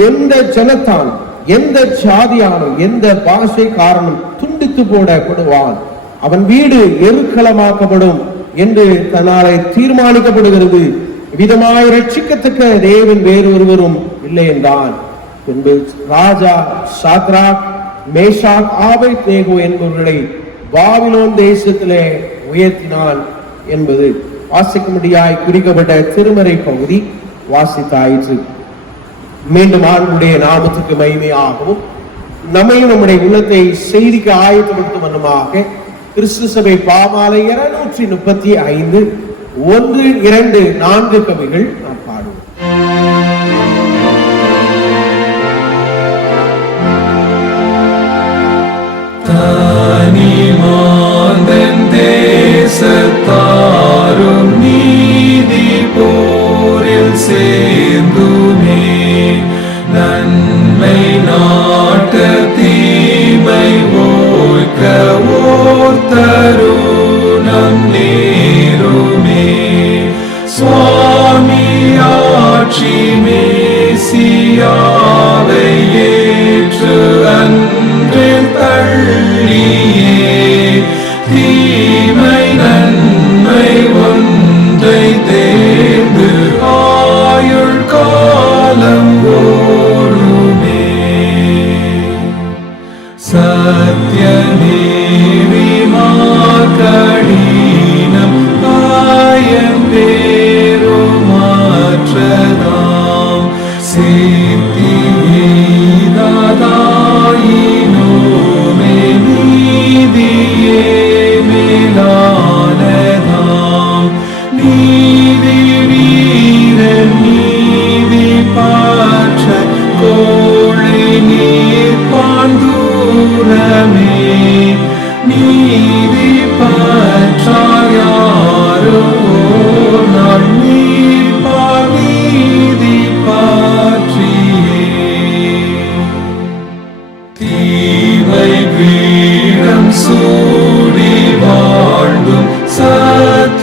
எந்த ஜனத்தான், எந்த ஜாதியானோ, எந்த பாஷைக்காரனும் துண்டித்து போடப்படுவான். அவன் வீடு எருக்களமாக்கப்படும் என்று தன்னாலே தீர்மானிக்கப்படுகிறது. விதமாய் ரட்சிக்கத்தக்க தேவன் வேறொருவரும் இல்லை என்றான். பின்பு ராஜா சாத்ராக், மேஷாக், ஆபேத்நேகோ என்பவர்களை பாபிலோன் தேசத்திலே உயர்த்தினான் என்பது வாசிக்கும்படியாய் குறிக்கப்பட்ட திருமறை பகுதி வாசித்தாயிற்று. மீண்டும் ஆண்டுடைய நாமத்துக்கு மகிமையாகவும் நம்மையும் நம்முடைய உள்ளத்தை செய்திக்கு ஆயத்தப்படுத்தும் வண்ணமாக கிறிஸ்து சபை பாமாலை 235 1, 2, 4 கவிகள் நாம் பாடுவோம். தனிமாந்தன் தேசத்தாரும் நீதி போரில் சேர்ந்துமே நன்மை நாட்ட தீமை ஓய்க்க ஓர் தருணம் நேருமே. சுவாமி ஆட்சி மேசியாவை ஏற்று அன்றில் தள்ளியே தீமை நன்மை ஒன்றை தேர்ந்து ஆயுள் காலம் ஓடுமே. சத்ய நீதி மார்க்கடினம் காயம் பேருமாற்றதாம் சித்தி ஈதாதாயினோமே நீதியே மேலானதாம். நீதி வீரன் நீதி பாற்ற கோழை நீர் பாண்டூரமே நீதி பற்றார் யாரோ நாள் நீர் பார் நீதி பற்றியே. தீமை பீடம் சூடி வாழ்ந்தும் சத்தியத்தை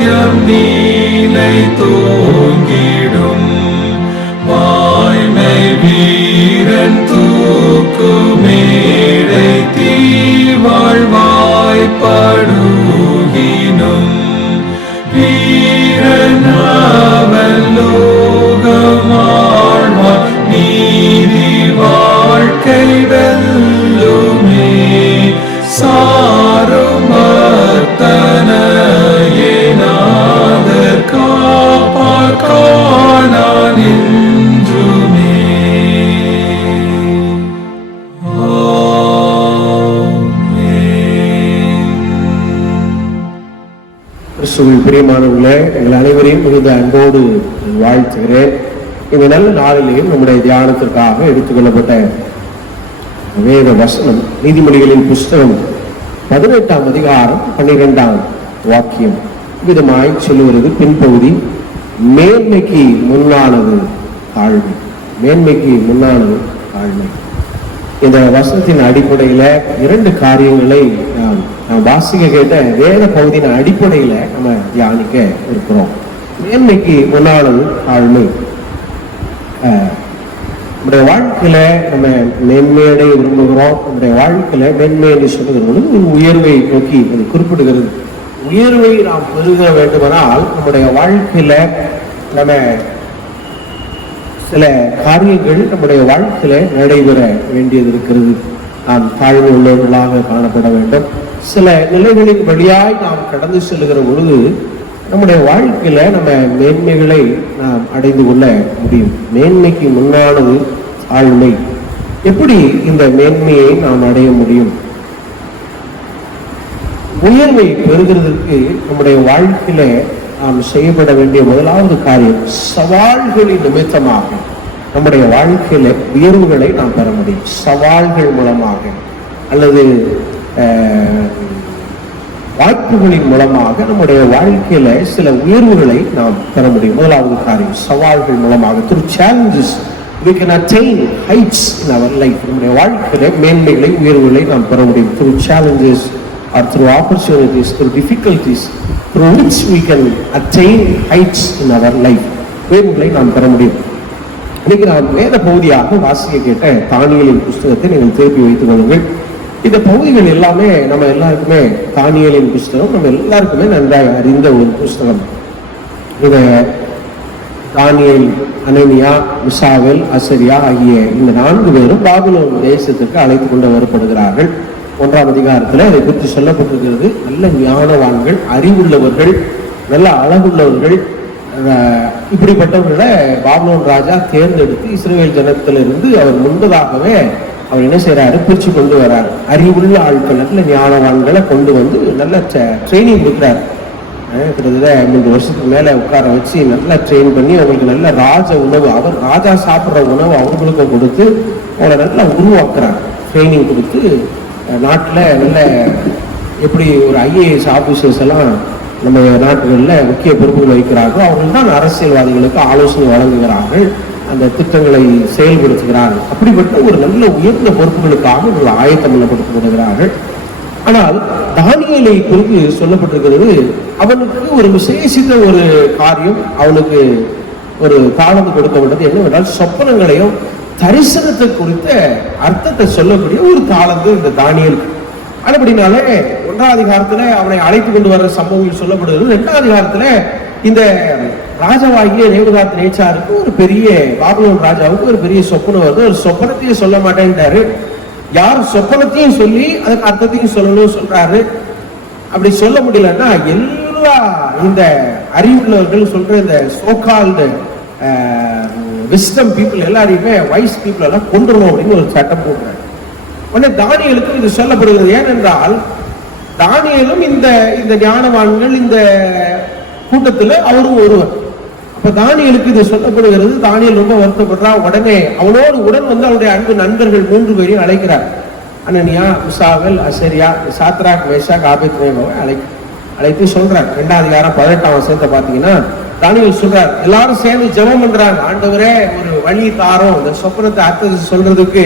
அவன் லோகமாழ்வான் நீதி வாழ்க்கை வெல்லுமே சாருமர்த்தனையே நாதர் காப்பார் காணான் என்றுமே. கிறிஸ்துவில் பிரியமானவர்களே, எங்கள் அனைவரையும் மிகுந்த அன்போடு வாழ்த்துகிறேன். இந்த நல்ல நாளிலேயும் நம்முடைய தியானத்திற்காக எடுத்துக்கொள்ளப்பட்ட வேத வசனம் நீதிமொழிகளின் புஸ்தகம் 18ஆம் அதிகாரம் 12ஆம் வாக்கியம் விதமாய் சொல்லுகிறது. பின்பகுதி, மேன்மைக்கு முன்னானது தாழ்மை. மேன்மைக்கு முன்னானது தாழ்மை. இந்த வசனத்தின் அடிப்படையில 2 காரியங்களை நாம் வாசிக்க கேட்ட வேத பகுதியின் அடிப்படையில நம்ம தியானிக்க இருக்கிறோம். மேன்மைக்கு முன்னானது தாழ்மை. நம்முடைய வாழ்க்கையில நம்ம மேன்மையடைய விரும்புகிறோம். நம்முடைய வாழ்க்கையில மேன்மை என்று சொல்லுகிறது உயர்வை நோக்கி அது குறிப்பிடுகிறது. உயர்வை நாம் பெருக வேண்டுமானால் நம்முடைய வாழ்க்கையில நம்ம சில காரியங்கள் நம்முடைய வாழ்க்கையில நடைபெற வேண்டியது இருக்கிறது. நாம் தாழ்வு உள்ளவர்களாக காணப்பட வேண்டும். சில நிலைகளின் வழியாய் நாம் கடந்து செல்லுகிற பொழுது நம்முடைய வாழ்க்கையில நம்ம மேன்மைகளை நாம் அடைந்து கொள்ள முடியும். மேன்மைக்கு முன்னானது தாழ்மை. எப்படி இந்த மேன்மையை நாம் அடைய முடியும்? உயர்வை பெறுகிறதற்கு நம்முடைய வாழ்க்கையில நாம் செய்யப்பட வேண்டிய முதலாவது காரியம், சவால்களின் நிமித்தமாக நம்முடைய வாழ்க்கையில உயர்வுகளை நாம் பெற முடியும். சவால்கள் மூலமாக அல்லது வாய்ப்புகளின் மூலமாக நம்முடைய வாழ்க்கையில சில உயர்வுகளை நாம் பெற முடியும். முதலாவது காரியம், சவால்கள் மூலமாக. through challenges we can attain heights in our life. நம்முடைய வாழ்க்கையில மேன்மைகளை உயர்வுகளை நாம் பெற முடியும். through challenges or through opportunities, through difficulties, through which we can attain heights in our life. உயர்வுகளை நாம் பெற முடியும். இன்னைக்கு நாம் வேத பகுதியாக வாசிக்க கேட்ட தானியேலின் புஸ்தகத்தை நீங்கள் திருப்பி வைத்துக் கொள்ளுங்கள். இந்த பகுதிகள் எல்லாமே நம்ம எல்லாருக்குமே, தானியேலின் புஸ்தகம் நம்ம எல்லாருக்குமே நன்றாக அறிந்த ஒரு புஸ்தகம். இத தானியேல், அனனியா, மிசாவேல், அசரியா ஆகிய இந்த 4 பேரும் பாபிலோன் தேசத்துக்கு அழைத்து கொண்டு வரப்படுகிறார்கள். 1ஆம் அதிகாரத்தில் அதை குறித்து சொல்லப்பட்டிருக்கிறது. நல்ல ஞானவான்கள், அறிவுள்ளவர்கள், நல்ல அழகுள்ளவர்கள், இப்படிப்பட்டவர்களை பாபிலோன் ராஜா தேர்ந்தெடுத்து இஸ்ரவேல் ஜனத்திலிருந்து அவர் முன்பதாகவே அவர் என்ன செய்யறாரு, பிரிச்சு கொண்டு வர்றாரு. அறிவுள்ள ஆட்கள், நல்ல ஞானவான்களை கொண்டு வந்து நல்ல ட்ரைனிங் கொடுக்குறாரு. கிட்டத்தட்ட 3 வருஷத்துக்கு மேல உட்கார வச்சு நல்லா ட்ரெயின் பண்ணி அவங்களுக்கு நல்ல ராஜ உணவு, அவர் ராஜா சாப்பிட்ற உணவு அவங்களுக்கும் கொடுத்து அவங்களை நல்லா உருவாக்குறாங்க. ட்ரைனிங் கொடுத்து நாட்டில் நல்ல எப்படி ஒரு IAS ஆபீசர்ஸ் எல்லாம் நம்ம நாடுகளில் முக்கிய பொறுப்புகள் வகிக்கிறார்கள். அவர்கள் தான் அரசியல்வாதிகளுக்கு ஆலோசனை வழங்குகிறார்கள், அந்த திட்டங்களை செயல்படுத்துகிறார்கள். அப்படிப்பட்ட ஒரு நல்ல உயர்ந்த பொறுப்புகளுக்காக இவர்கள் ஆயத்தம் பண்ணப்படுத்தப்படுகிறார்கள். ஆனால் தானியேலை குறித்து சொல்லப்பட்டிருக்கிறது, அவனுக்கு ஒரு விசேஷித்த ஒரு காரியம், அவனுக்கு ஒரு தாளந்து கொடுக்கப்பட்டது. என்னவென்றால் சொப்பனங்களையும் தரிசனத்தை குறித்த அர்த்தத்தை சொல்லக்கூடிய ஒரு தாளந்து இந்த தானியேலுக்கு. அப்படினாலே 1ஆம் அதிகாரத்துல அவனை அழைத்து கொண்டு வர சம்பவங்கள் சொல்லப்படுகிறது. 2ஆம் அதிகாரத்துல இந்த ராஜாவாகிய நேபுகாத் நேச்சாருக்கு ஒரு பெரிய, பாபிலோன் ராஜாவுக்கு ஒரு பெரிய சொப்பனம் வருது. ஒரு சொப்பனத்தையும் சொல்ல மாட்டேன்ட்டாரு. யார் சொப்பனத்தையும் சொல்லி அதுக்கு அர்த்தத்தையும் சொல்லணும்னு சொல்றாரு. அப்படி சொல்ல முடியலன்னா எல்லா இந்த அறிவுள்ளவர்கள் சொல்ற இந்த சோகால்டு விஸ்டம் பீப்புள் எல்லாரையுமே, வைஸ் பீப்புள் எல்லாம் கொண்டுறணும் அப்படின்னு ஒரு சட்டம் போடுறாரு. உடனே தானியேலுக்கு இது சொல்லப்படுகிறது. ஏனென்றால் தானியேலும் இந்த ஞானவான்கள் இந்த கூட்டத்தில் அவரும் ஒருவர். அப்ப தானியேலுக்கு இது சொல்லப்படுகிறது. தானியேல் ரொம்ப வருத்தப்படுறான். உடனே அவனோடு உடன் வந்து அவருடைய அன்பு நண்பர்கள் 3 பேரையும் அழைக்கிறார். அனனியா, மிசாவேல், அசரியா, சாத்ராக், மேஷாக், ஆபேத்நேகோவை அழைத்து சொல்றார். 2ஆம் அதிகாரம் 18ஆம் வசனத்தை பார்த்தீங்கன்னா தானியேல் சொல்றார், எல்லாரும் சேர்ந்து ஜெபம் பண்றாங்க. ஆண்டவரே, ஒரு வழி தாரோம், இந்த சொப்பனத்தை அர்த்தத்தை சொல்றதுக்கு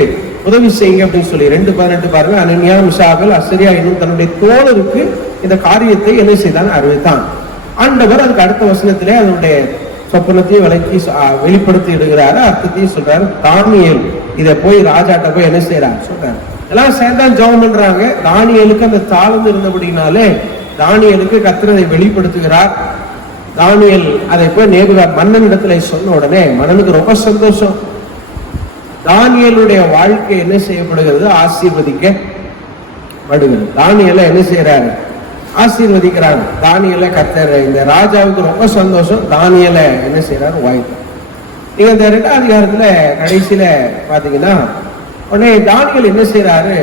உதவி செய்யுங்க அப்படின்னு சொல்லி. 2:18 பாருங்க. அனனியா, மிசாவேல், அசரியா என்னும் தன்னுடைய தோழருக்கு இந்த காரியத்தை என்ன செய்தான், அறிவித்தான். ஆண்டவர் அதுக்கு அடுத்த வசனத்திலே அதனுடைய சொப்பனத்தையும் விளக்கி வெளிப்படுத்தி இடுகிறாரு, அர்த்தத்தையும் சொல்றாரு. தானியேல் இதை போய் ராஜாட்ட போய் என்ன செய்யறாரு சொல்றாரு. எல்லாம் சேர்ந்தான் ஜெபம் பண்றாங்க. தானியேலுக்கு அந்த தாளந்து இருந்தபடினாலே தானியேலுக்கு கர்த்தர் அதை வெளிப்படுத்துகிறார். தானியேல் அதை போய் நேபுகாத் மன்னன் இடத்துல சொன்ன உடனே மன்னனுக்கு ரொம்ப சந்தோஷம். தானியேலுடைய வாழ்க்கை என்ன செய்யப்படுகிறது? ஆசீர்வதிக்கப்படுகிறது. தானியேலை என்ன செய்யறாரு? ஆசீர்வதிக்கிறாங்க. தானியேலை கர்த்தர், இந்த ராஜாவுக்கு ரொம்ப சந்தோஷம். தானியேலை என்ன செய்யறாரு? வாய்ப்பு. நீங்க இந்த 2ஆம் அதிகாரத்துல கடைசியில பாத்தீங்கன்னா உடனே தானியேல் என்ன செய்யறாரு?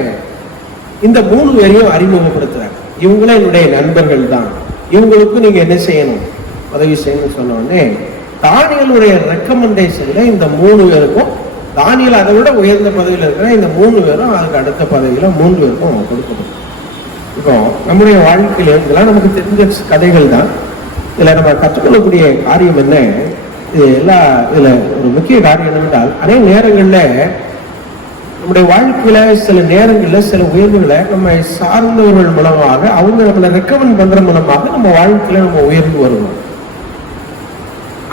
இந்த 3 பேரையும் அறிமுகப்படுத்துறாரு. இவங்களே என்னுடைய நண்பர்கள் தான், இவங்களுக்கு நீங்க என்ன செய்யணும்? உதவி செய்யணும்னு சொன்ன உடனே தானியேலுடைய ரெக்கமெண்டேஷன்ல இந்த 3 பேருக்கும், தானியேல் அதை விட உயர்ந்த பதவியில் இருக்கிற இந்த 3 பேரும் அதுக்கு அடுத்த பதவியில 3 பேருக்கும் கொடுக்கப்படும். இப்போ நம்முடைய வாழ்க்கையில இதெல்லாம் நமக்கு தெரிஞ்ச கதைகள் தான். இதுல நம்ம கற்றுக்கொள்ளக்கூடிய காரியம் என்ன? இதுல ஒரு முக்கிய காரியம் என்னவென்றால், அநேக நேரங்கள்ல நம்முடைய வாழ்க்கையில சில நேரங்கள்ல சில உயர்வுகளை நம்ம சார்ந்தவர்கள் மூலமாக, அவங்க நம்மளை ரெக்கமெண்ட் பண்ற மூலமாக நம்ம வாழ்க்கையில நம்ம உயர்வு வருவோம்.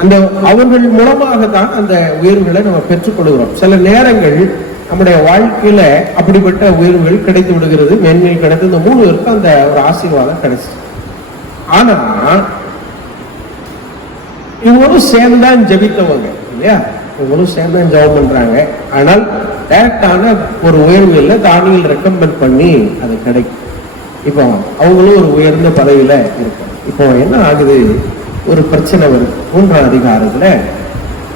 அந்த அவர்கள் மூலமாக தான் அந்த உயர்வுகளை நம்ம பெற்றுக்கொள்கிறோம். சில நேரங்கள் நம்முடைய வாழ்க்கையில அப்படிப்பட்ட உயர்வுகள் கிடைத்து விடுகிறது, மேன்மையில் கிடைத்து. இந்த 3 பேருக்கும் அந்த ஒரு ஆசீர்வாதம் கிடைச்சு. ஆனா இவங்களும் சேர்ந்தான் ஜெபித்தவங்க இல்லையா? இவங்களும் சேர்ந்தான் ஜெபம் பண்றாங்க. ஆனால் டைரக்டான ஒரு உயர்வு இல்லை, தானியேல் ரெக்கமெண்ட் பண்ணி அது கிடைக்கும். இப்போ அவங்களும் ஒரு உயர்ந்த பதவியில இருக்காங்க. இப்போ என்ன ஆகுது? ஒரு பிரச்சனை வருது. 3ஆம் அதிகாரத்துல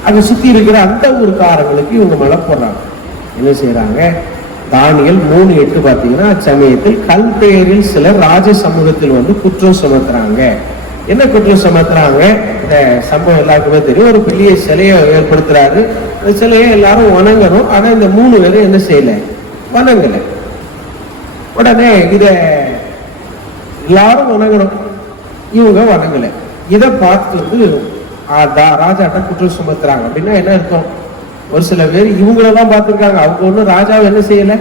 அங்க சுத்தி இருக்கிற அந்த ஊர்க்காரங்களுக்கு இவங்க மழை போடுறாங்க. என்ன செய்யறாங்க? தானியேல் 3:8 பாத்தீங்கன்னா, அச்சமயத்தில் கல்தேயரில் சிலர் ராஜ சமூகத்தில் வந்து குற்றம் சுமத்துறாங்க. என்ன குற்றம் சுமத்துறாங்க? இந்த சம்பவம் எல்லாருக்குமே தெரியும். ஒரு பெரிய சிலையை ஏற்படுத்துறாரு. அந்த சிலையை எல்லாரும் வணங்கணும். ஆனா இந்த 3 பேரும் என்ன செய்யல? வணங்கல. உடனே இத எல்லாரும் வணங்கணும், இவங்க வணங்கல. இதை பார்த்து ராஜாட்ட குற்றம் சுமத்துறாங்க. அப்படின்னா என்ன அர்த்தம்? ஒரு சில பேர் இவங்களதான் பார்த்துருக்காங்க, அவங்க ஒன்றும் ராஜாவை என்ன செய்யல,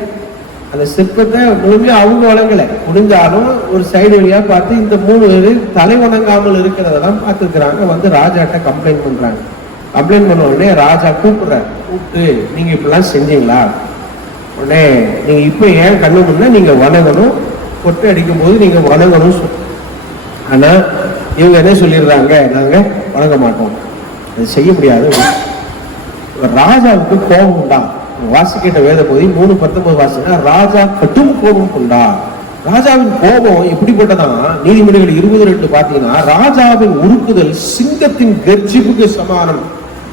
அந்த சிற்பத்தை முழுமையா அவங்க வழங்கல. முடிஞ்சாலும் ஒரு சைடு வழியா பார்த்து இந்த 3 பேர் தலை வணங்காமல் இருக்கிறதான் பார்த்துருக்குறாங்க. வந்து ராஜாட்ட கம்ப்ளைண்ட் பண்றாங்க. கம்ப்ளைண்ட் பண்ண உடனே ராஜா கூப்பிடுறாரு. கூப்பிட்டு, நீங்க இப்படிலாம் செஞ்சீங்களா? உடனே நீங்க இப்ப ஏன் கண்ணு முன்ன நீங்க வணங்கணும், கொட்டை அடிக்கும் போது நீங்க வணங்கணும். ஆனா இவங்க என்ன சொல்லிடுறாங்க? நாங்க வணங்க மாட்டோம், அது செய்ய முடியாது. ராஜாவுக்கு கோபம் உண்டா? வாசிக்கிட்ட வேத போய் 3:19 வாசினா, ராஜா கடும் கோபம் உண்டா. ராஜாவின் கோபம் எப்படிப்பட்டதான்? நீதிமொழிகள் 20:2 பாத்தீங்கன்னா, ராஜாவின் உருக்குதல் சிங்கத்தின் கர்ஜிப்புக்கு சமானம்.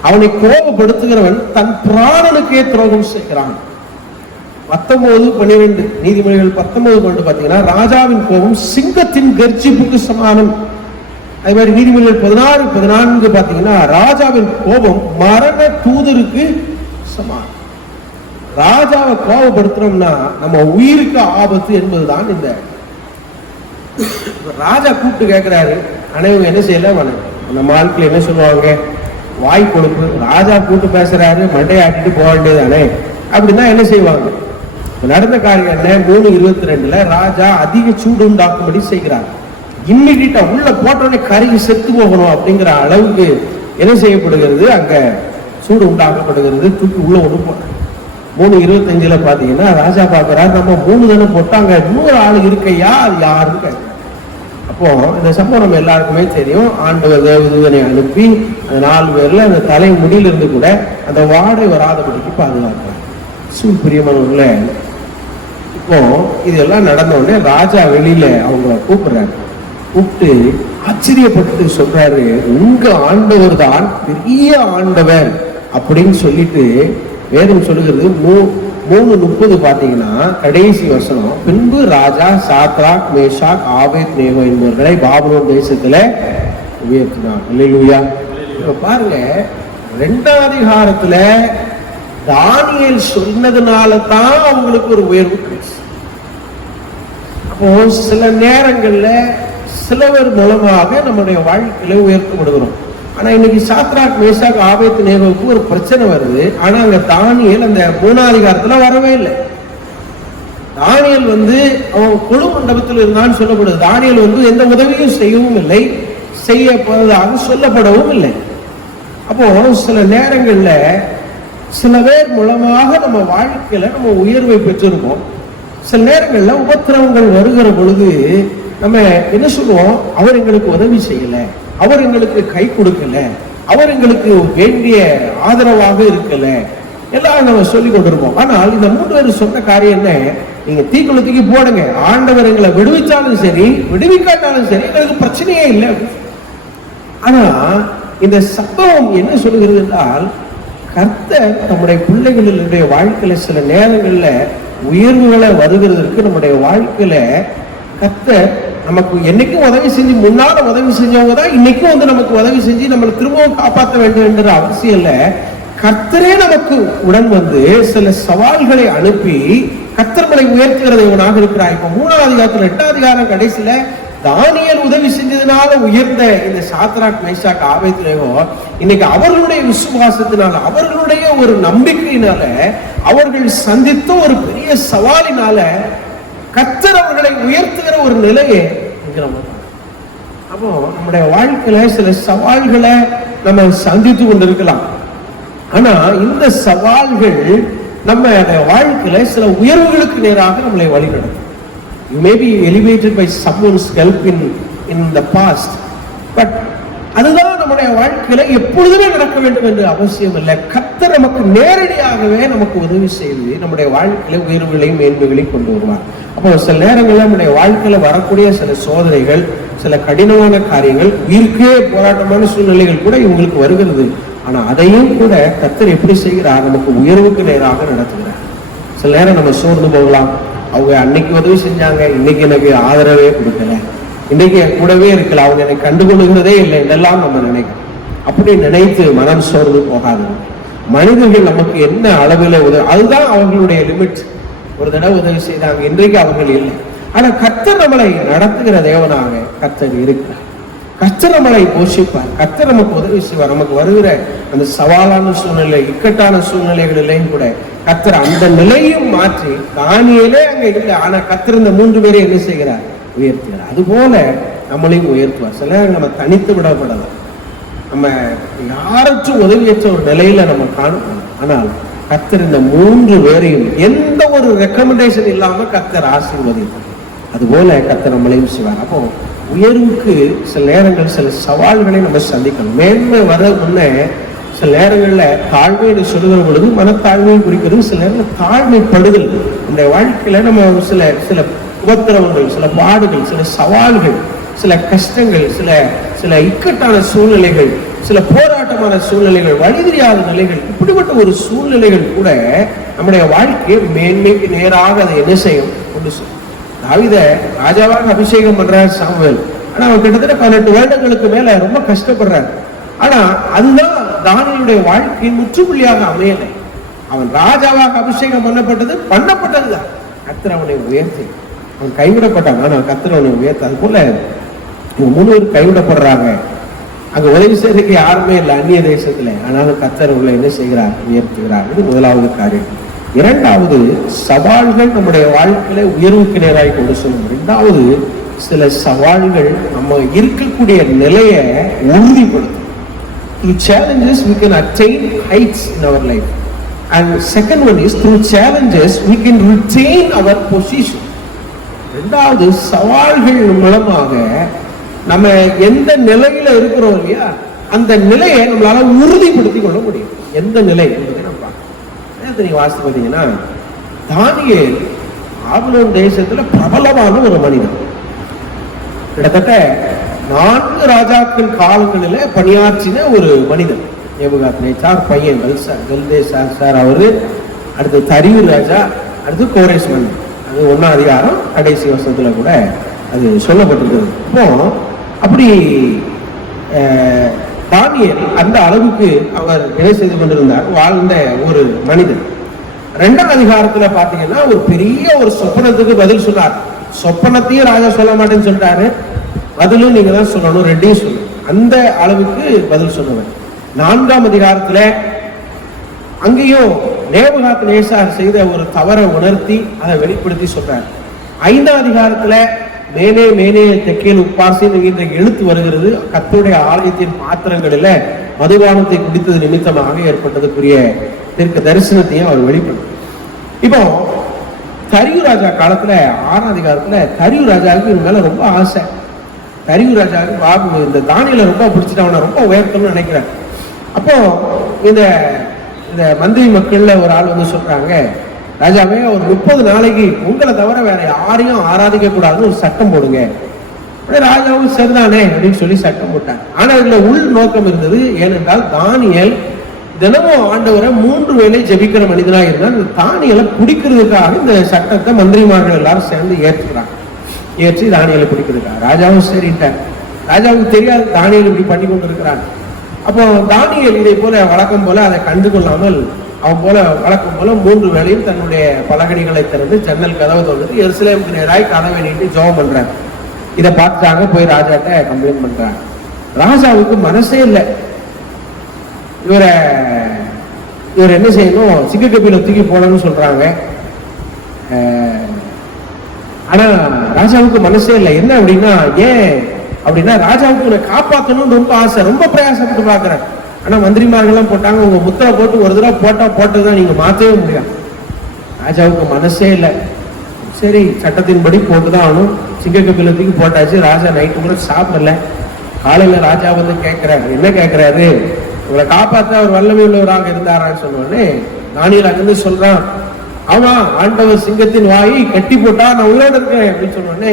அவனை கோபப்படுத்துகிறவன் தன் பிராணனுக்கே துரோகம் செய்கிறான். 19:12 நீதிமொழிகள் 19:12 பாத்தீங்கன்னா, ராஜாவின் கோபம் சிங்கத்தின் கர்ஜிப்புக்கு சமானம். அதே மாதிரி நீதிமொழிகள் 16:14 பாத்தீங்கன்னா, ராஜாவின் கோபம் மரண தூதருக்கு சமானம். ராஜாவை கோபப்படுத்துறோம்னா நம்ம உயிருக்கு ஆபத்து என்பதுதான். இந்த ராஜா கூப்பிட்டு கேட்கிறாரு. அனைவங்க என்ன செய்யல? நம்ம வாழ்க்கையில என்ன சொல்லுவாங்க? வாய் கொழுப்பு. ராஜா கூப்பிட்டு பேசுறாரு, மண்டையை ஆட்டிட்டு போக வேண்டியது அணை அப்படின்னா என்ன செய்வாங்க? நடந்த காரியம் என்ன? 3:22 ராஜா அதிக சூடு உண்டாக்கும்படி செய்கிறார். இம்மிடியா உள்ள போட்டோடனே கருகி செத்து போகணும் அப்படிங்கிற அளவுக்கு என்ன செய்யப்படுகிறது? அங்க சூடு உண்டாக்கப்படுகிறது. தூக்கி உள்ள ஒண்ணு போட்டாங்க. 3:25 பாத்தீங்கன்னா, ராஜா பாக்குறாரு, நம்ம 3 தானே போட்டாங்க, இன்னொரு ஆளு இருக்கையா, அது யாருன்னு கேட்க. அப்போ இந்த சம்பவம் நம்ம எல்லாருக்குமே தெரியும். ஆண்டவர் தேவதூதனை அனுப்பி அந்த 4 பேர்ல அந்த தலை முடியிலிருந்து கூட அந்த வாடை வராதபடிக்கு பாதுகாக்கிறார். பிரியமானவர்கள, இப்போ இதெல்லாம் நடந்த உடனே ராஜா வெளியில அவங்க கூப்பிடுறாரு. கூப்பிட்டு ஆச்சரியப்பட்டு சொல்றாரு, உங்க ஆண்டவர் தான் பெரிய ஆண்டவர் அப்படின்னு சொல்லிட்டு வேதம் சொல்லுகிறது. 3:30 பாத்தீங்கன்னா கடைசி வசனம், பின்பு ராஜா சாத்ராக் மேஷாக் ஆபேத்நேகோ என்பவர்களை பாபிலோன் தேசத்துல உயர்த்தினார். அல்லேலூயா. இப்ப பாருங்க, 2ஆம் அதிகாரத்துல தானியேல் சொன்னதுனால தான் அவங்களுக்கு ஒரு உயர்வு கிடைச்சு. அப்போ சில நேரங்கள்ல சிலவர் மூலமாக நம்முடைய வாழ்க்கையில உயர்த்தப்படுகிறோம். ஆனா இன்னைக்கு சாத்ராக் மேஷாக் ஆபேத்நேகோவுக்கு ஒரு பிரச்சனை வருது. ஆனா அங்க தானியேல் அந்த 3ஆம் அதிகாரத்துல வரவே இல்லை. தானியேல் அவன் கொழு மண்டபத்தில் இருந்தான்னு சொல்லப்படுது. தானியேல் எந்த உதவியும் செய்யவும் இல்லை, செய்யப்படுவதாக சொல்லப்படவும் இல்லை. அப்போ சில நேரங்கள்ல சில பேர் மூலமாக நம்ம வாழ்க்கையில நம்ம உயர்வை பெற்றிருக்கோம். சில நேரங்கள்ல உபத்திரவங்கள் வருகிற பொழுது நம்ம என்ன சொல்லுவோம்? அவர் எங்களுக்கு உதவி செய்யல, அவர் எங்களுக்கு கை கொடுக்கல, அவர் எங்களுக்கு வேண்டிய ஆதரவாக இருக்கல, எல்லாம் நம்ம சொல்லி கொண்டிருப்போம். ஆனால் இந்த 3 பேர் சொன்ன காரியம் என்ன? நீங்க தீக்குளத்துக்கு போடுங்க, ஆண்டவர் எங்களை விடுவிச்சாலும் சரி விடுவிக்காட்டாலும் சரி எங்களுக்கு பிரச்சனையே இல்லை. ஆனா இந்த சம்பவம் என்ன சொல்லுகிறது என்றால், கர்த்தர் நம்முடைய பிள்ளைகளுடைய வாழ்க்கையில சில நேரங்கள்ல உயர்வுகளை வருகிறதற்கு நம்முடைய வாழ்க்கையில கர்த்தர் நமக்கு என்னைக்கும் உதவி செஞ்சு, முன்னால உதவி செஞ்சவங்க தான் இன்னைக்கும் வந்து நமக்கு உதவி செஞ்சு நம்மளை திரும்பவும் காப்பாற்ற வேண்டும் என்ற அவசியம் இல்லை. கர்த்தரே நமக்கு உடன் வந்து சில சவால்களை அனுப்பி கர்த்தர்களை உயர்த்துகிறவனாக இருக்கிறார். இப்ப 3ஆம் அதிகாரத்துல 8ஆம் அதிகாரம் கடைசியில தானியேல் உதவி செஞ்சதுனால உயர்ந்த இந்த சாத்ராக் மேஷாக் ஆபேத்நேகோ இன்னைக்கு அவர்களுடைய விசுவாசத்தினால, அவர்களுடைய ஒரு நம்பிக்கையினால, அவர்கள் சந்தித்த ஒரு பெரிய சவாலினால கர்த்தர் அவர்களை உயர்த்துகிற ஒரு நிலையை அப்போ நம்முடைய வாழ்க்கையில சில சவால்களை நம்ம சந்தித்து கொண்டிருக்கலாம். ஆனா இந்த சவால்கள் நம்ம வாழ்க்கையில சில உயர்வுகளுக்கு நேராக நம்மளை வழிநடத்தும். You may be elevated by someone's help in the past, but அதுதான் நம்முடைய வாழ்க்கையில எப்பொழுதுமே நடக்க வேண்டும் என்று அவசியம் இல்லை. கர்த்தர் நமக்கு நேரடியாகவே நமக்கு உதவி செய்து நம்முடைய வாழ்க்கையில உயர்வுகளையும் மேன்மைகளையும் கொண்டு வருவார். அப்போ சில நேரங்களில் நம்முடைய வாழ்க்கையில வரக்கூடிய சில சோதனைகள், சில கடினமான காரியங்கள், உயிருக்கே போராட்டமான சூழ்நிலைகள் கூட இவங்களுக்கு வருகிறது. ஆனா அதையும் கூட கர்த்தர் எப்படி செய்கிறார்? நமக்கு உயர்வுக்கு நேராக நடத்துகிறார். சில நேரம் நம்ம சோர்ந்து போகலாம். அவங்க அன்னைக்கு உதவி செஞ்சாங்க, இன்னைக்கு எனக்கு ஆதரவே கொடுக்கல, இன்னைக்கு என் கூடவே இருக்கல, அவங்க என்னை கண்டுகொள்கிறதே இல்லை, இதெல்லாம் நம்ம நினைக்கிறோம். அப்படி நினைத்து மனம் சோர்ந்து போகாது. மனிதர்கள் நமக்கு என்ன அளவில் உதவி, அதுதான் அவர்களுடைய லிமிட். ஒரு தடவை உதவி செய்தாங்க, இன்றைக்கு அவர்கள் இல்லை. ஆனா கர்த்தர் நம்மளை நடத்துகிற தேவனாக கர்த்தர் இருக்கிறார். கர்த்தர் நம்மளை போஷிப்பார், கர்த்தர் நமக்கு உதவி செய்வார். நமக்கு வருகிற அந்த சவாலான சூழ்நிலை, இக்கட்டான சூழ்நிலைகளிலேயும் கூட கர்த்தர் அந்த நிலையும் மாற்றி, தானியேலே அங்க இல்லை, ஆனா கர்த்தர் இந்த 3 பேரை என்ன செய்கிறார்? உயர்த்துகிறார். அது போல நம்மளையும் உயர்த்துவார். சில நேரம் நம்ம தனித்து விடப்படலாம், நம்ம யாருக்கும் உதவியற்ற ஒரு நிலையில நம்ம காணப்படும். ஆனால் கர்த்தர் இந்த 3 பேரையும் எந்த ஒரு ரெக்கமெண்டேஷன் இல்லாம கர்த்தர் ஆசீர்வதிப்பார். அதுபோல கர்த்தர் நம்மளையும் செய்வார். அப்போ உயர்வுக்கு சில நேரங்கள் சில சவால்களை நம்ம சந்திக்கணும். மேன்மை வர முன்னே சில நேரங்கள்ல தாழ்மையை சொல்லுகிற பொழுது மனத்தாழ்மையை குறிக்கிறது. சில நேரங்கள் தாழ்மைப்படுதல் இந்த வாழ்க்கையில நம்ம சில உபத்திரவங்கள், சில பாடுகள், சில சவால்கள், சில கஷ்டங்கள், சில இக்கட்டான சூழ்நிலைகள், சில போராட்டமான சூழ்நிலைகள், வழி தெரியாத நிலைகள், இப்படிப்பட்ட ஒரு சூழ்நிலைகள் கூட நம்முடைய வாழ்க்கையை மேன்மைக்கு நேராக அதை என்ன செய்யும்? கொண்டு செல்லும். தாவீதை ராஜாவாக அபிஷேகம் பண்றார் சாமுவேல். ஆனா அவன் கிட்டத்தட்ட 18 வருடங்களுக்கு மேல ரொம்ப கஷ்டப்படுறார். ஆனா அதுதான் தானியேலுடைய வாழ்க்கையின் முற்றுப்புள்ளியாக அமையலை. அவன் ராஜாவாக அபிஷேகம் பண்ணப்பட்டதுதான். கர்த்தர் அவனை உயர்த்தி, அவன் கைவிடப்பட்டான், ஆனால் கர்த்தர் அவனை உயர்த்த. அது போல 3 பேர் கைவிடப்படுறாங்க. அங்க உதவி செய்யறதுக்கு யாருமே இல்லை அந்நிய தேசத்துல. ஆனாலும் கர்த்தர் அவங்களை என்ன செய்கிறார்? உயர்த்துகிறார். இது முதலாவது காரியம். இரண்டாவது, சவால்கள் நம்முடைய வாழ்க்கையில உயர்வுக்கு நேராக கொண்டு செல்லும். இரண்டாவது, சில சவால்கள் நம்ம இருக்கக்கூடிய நிலையை உறுதிப்படுத்தும். Through challenges we can attain heights in our life, and second one is through challenges we can retain our position. இரண்டாவது, சவால்கள் மூலமாக நம்ம எந்த நிலையில இருக்கிறோம் இல்லையா, அந்த நிலையை நம்மளால உறுதிப்படுத்திக் கொள்ள முடியும். எந்த நிலை என்பதை நம்ம பார்க்கலாம். நீங்க வாசித்து பார்த்தீங்கன்னா, தானியேல் பாபிலோன் தேசத்துல பிரபலமான ஒரு மனிதன். கிட்டத்தட்ட 4 ராஜாக்கள் காலங்களில பணியாற்றின ஒரு மனிதன். நேபுகாத்நேச்சார் பையன் பெல்ஷாத்சார், அவரு அடுத்து தரியூர் ராஜா, அடுத்து கோரேஸ் மன்னன். அது 1ஆம் அதிகாரம் கடைசி வருஷத்துல கூட அது சொல்லப்பட்டிருக்கிறது. இப்போ அப்படி தானியேல் அந்த அளவுக்கு அவர் என்ன செய்து கொண்டிருந்தார், வாழ்ந்த ஒரு மனிதன். 2ஆம் அதிகாரத்துல பாத்தீங்கன்னா ஒரு பெரிய ஒரு சொப்பனத்துக்கு பதில் சொன்னார். சொப்பனத்தையும் ராஜா சொல்ல மாட்டேன்னு சொல்லிட்டாரு, பதிலும் நீங்க தான் சொல்லணும், 2ஐயும் சொல்லணும். அந்த அளவுக்கு பதில் சொன்னவர். 4ஆம் அதிகாரத்துல அங்கேயும் நேபுகாத்நேச்சார் செய்த ஒரு தவறை உணர்த்தி அதை வெளிப்படுத்தி சொல்றார். 5ஆம் அதிகாரத்துல மேனே மேனே தெக்கேல் உப்பாசி என்கின்ற எழுத்து வருகிறது. கர்த்தருடைய ஆலயத்தின் பாத்திரங்களில மதுபானத்தை குடித்தது நிமித்தமாக ஏற்பட்டதுக்குரிய தரிசனத்தையும் அவர் வெளிப்படுத்த. இப்போ தரியூ ராஜா காலத்துல 6ஆம் அதிகாரத்துல தரியூ ராஜாவுக்கு இவங்க மேல ரொம்ப ஆசை. தரியு ராஜாவுக்கு பாபு இந்த தானியலை ரொம்ப பிடிச்சிட்டு அவனை ரொம்ப உயர்த்தணும்னு நினைக்கிறேன். அப்போ இந்த இந்த மந்திரி மக்கள்ல ஒரு ஆள் வந்து சொல்றாங்க, ராஜாவே ஒரு 30 நாளைக்கு உங்களை தவிர வேற யாரையும் ஆராதிக்க கூடாதுன்னு ஒரு சட்டம் போடுங்க. ராஜாவும் சரிதானே அப்படின்னு சொல்லி சட்டம் போட்டாங்க. ஆனா இதுல உள் நோக்கம் இருந்தது. ஏனென்றால் தானியேல் தினமும் ஆண்டவரை 3 வேளை ஜெபிக்கிற மனிதனா இருந்தால் இந்த தானியலை பிடிக்கிறதுக்காக இந்த சட்டத்தை மந்திரிமார்கள் எல்லாரும் சேர்ந்து ஏற்றுக்கிறாங்க. ஏற்றி தானியலை பிடிக்கிறதுக்காக ராஜாவும் சரிட்டார். ராஜாவுக்கு தெரியாது தானியல் இப்படி பண்ணி கொண்டு இருக்கிறாங்க. அப்போ தானியல் இதை போல வழக்கம் போல அதை கண்டு கொள்ளாமல் அவன் போல வழக்கம் போல 3 வேளையும் தன்னுடைய பலகணிகளை திறந்து ஜன்னல் கதவை திறந்து எருசலேமுக்கு நேராய் கதவை நீட்டி ஜெபம் பண்றாங்க. இதை பார்த்துட்டாங்க, போய் ராஜாட்ட கம்ப்ளைண்ட் பண்றாங்க. ராஜாவுக்கு மனசே இல்லை. இவர் என்ன செய்யணும், சிங்கக்கபில தூக்கி போடணும்னு சொல்றாங்க. ஆனா ராஜாவுக்கு மனசே இல்லை. என்ன அப்படின்னா, ஏன் அப்படின்னா ராஜாவுக்கு உன்னை காப்பாற்றணும்னு ரொம்ப ஆசை, ரொம்ப பிரயாசப்பட்டு பாக்குறேன். ஆனா மந்திரிமார்கள்லாம் போட்டாங்க, உங்க முத்திரை போட்டு ஒரு தடவை போட்டா போட்டதுதான், நீங்க மாற்றவே முடியாது. ராஜாவுக்கு மனசே இல்லை. சரி, சட்டத்தின்படி போட்டுதான் ஆகணும். சிங்கக்கபிலத்துக்கு போட்டாச்சு. ராஜா நைட்டு கூட சாப்பிடல. காலையில ராஜா வந்து கேட்கிறாரு, என்ன கேட்கிறாரு, உங்களை காப்பாற்ற அவர் வல்லமை உள்ளவராக இருந்தாரான்னு சொன்னோடனே தானியேல் அங்கிருந்து சொல்றான், ஆமா ஆண்டவர் சிங்கத்தின் வாயை கட்டி போட்டா நான் உயிரோடு இருக்கேன் அப்படின்னு சொன்னோடனே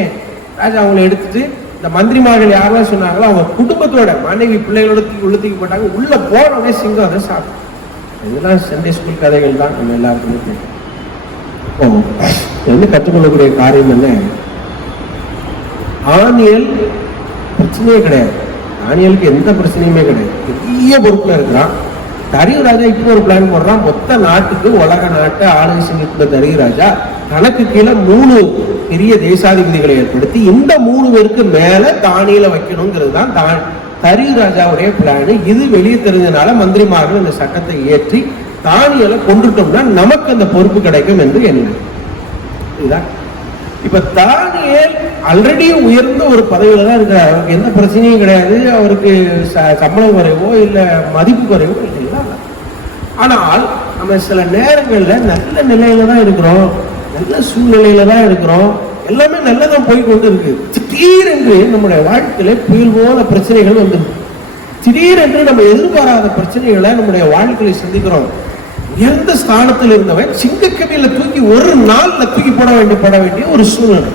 ராஜா அவங்களை எடுத்துட்டு இந்த மந்திரிமார்கள் யாரெல்லாம் சொன்னாங்களோ அவங்க குடும்பத்தோட மனைவி பிள்ளைகளோட உள்ளத்துக்கு போட்டாங்க. உள்ள போனோடனே சிங்கம் அதை சாப்பிடும். இதெல்லாம் சண்டே ஸ்கூல் கதைகள் தான் நம்ம எல்லாருக்குமே தெரியும். வந்து கற்றுக்கொள்ளக்கூடிய காரியம் என்ன, தானியேல் பிரச்சனையே கிடையாது. தானியேலுக்கு எந்த பிரச்சனையுமே கிடையாது. பெரிய பொறுப்புல இருக்கிறான். தரியு ராஜா இப்போ ஒரு பிளான் போடுறான். மொத்த நாட்டுக்கு உலக நாட்டை ஆளுகை செஞ்சிருந்த தரியு ராஜா தனக்கு கீழே 3 பெரிய தேசாதிபதிகளை ஏற்படுத்தி இந்த 3 பேருக்கு மேல தானியேலை வைக்கணுங்கிறது தான் தரியு ராஜாவுடைய பிளான். இது வெளியே தெரிஞ்சதுனால மந்திரிமார்கள் இந்த சட்டத்தை ஏற்றி தானியேலை கொண்டுட்டோம்னா நமக்கு அந்த பொறுப்பு கிடைக்கும் என்று எண்ணம். இதுதான். இப்ப தானியேல் ஆல்ரெடி உயர்ந்த ஒரு பதவியில தான் இருக்கிறார். அவருக்கு எந்த பிரச்சனையும் கிடையாது. அவருக்கு சம்பளம் குறைவோ இல்ல மதிப்பு குறைவோ இல்லை. ஆனால் நம்ம சில நேரங்கள்ல நல்ல நிலையில தான் இருக்கிறோம், நல்ல சூழ்நிலையில தான் இருக்கிறோம், எல்லாமே நல்லதான் போய் கொண்டு இருக்கு. திடீரென்று நம்முடைய வாழ்க்கையில புயல் போல பிரச்சனைகள் வந்துருக்கு. திடீரென்று நம்ம எதிர்பாராத பிரச்சனைகளை நம்முடைய வாழ்க்கையில சந்திக்கிறோம். உயர்ந்த ஸ்தானத்தில் இருந்தவன் சிங்கக்கபில தூக்கி ஒரு நாள்ல தூக்கி போட வேண்டிய ஒரு சூழ்நிலை.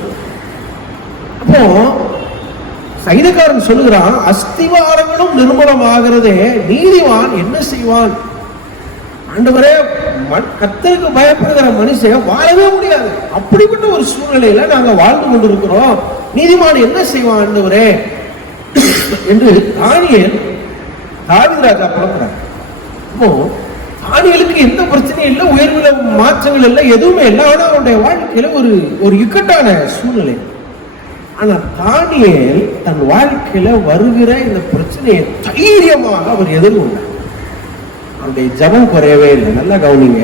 அப்போ சைனக்காரன் சொல்லுகிறான், அஸ்திவாரங்களும் நிர்மூலமாகிறதே நீதிவான் என்ன செய்வான்? ஆண்டவரே, கர்த்தருக்கு பயப்படுகிற மனுஷன் வாழவே முடியாது. அப்படிப்பட்ட ஒரு சூழ்நிலையில நாங்க வாழ்ந்து கொண்டிருக்கிறோம். நீதிமான் என்ன செய்வான் ஆண்டவரே என்று தானியேல் தாவீது ராஜா புலம்புறார். அப்போ தானியேலுக்கு எந்த பிரச்சனையும் இல்லை, உயர்வுல மாற்றங்கள் இல்லை, எதுவுமே இல்லை. ஆனா அவனுடைய வாழ்க்கையில ஒரு இக்கட்டான சூழ்நிலை. ஆனா தானியேல் தன் வாழ்க்கையில வருகிற இந்த பிரச்சனையை தைரியமாக அவர் எதிர்கொண்டார். அவருடைய ஜபம் குறையவே இல்லை. நல்லா கவனிங்க,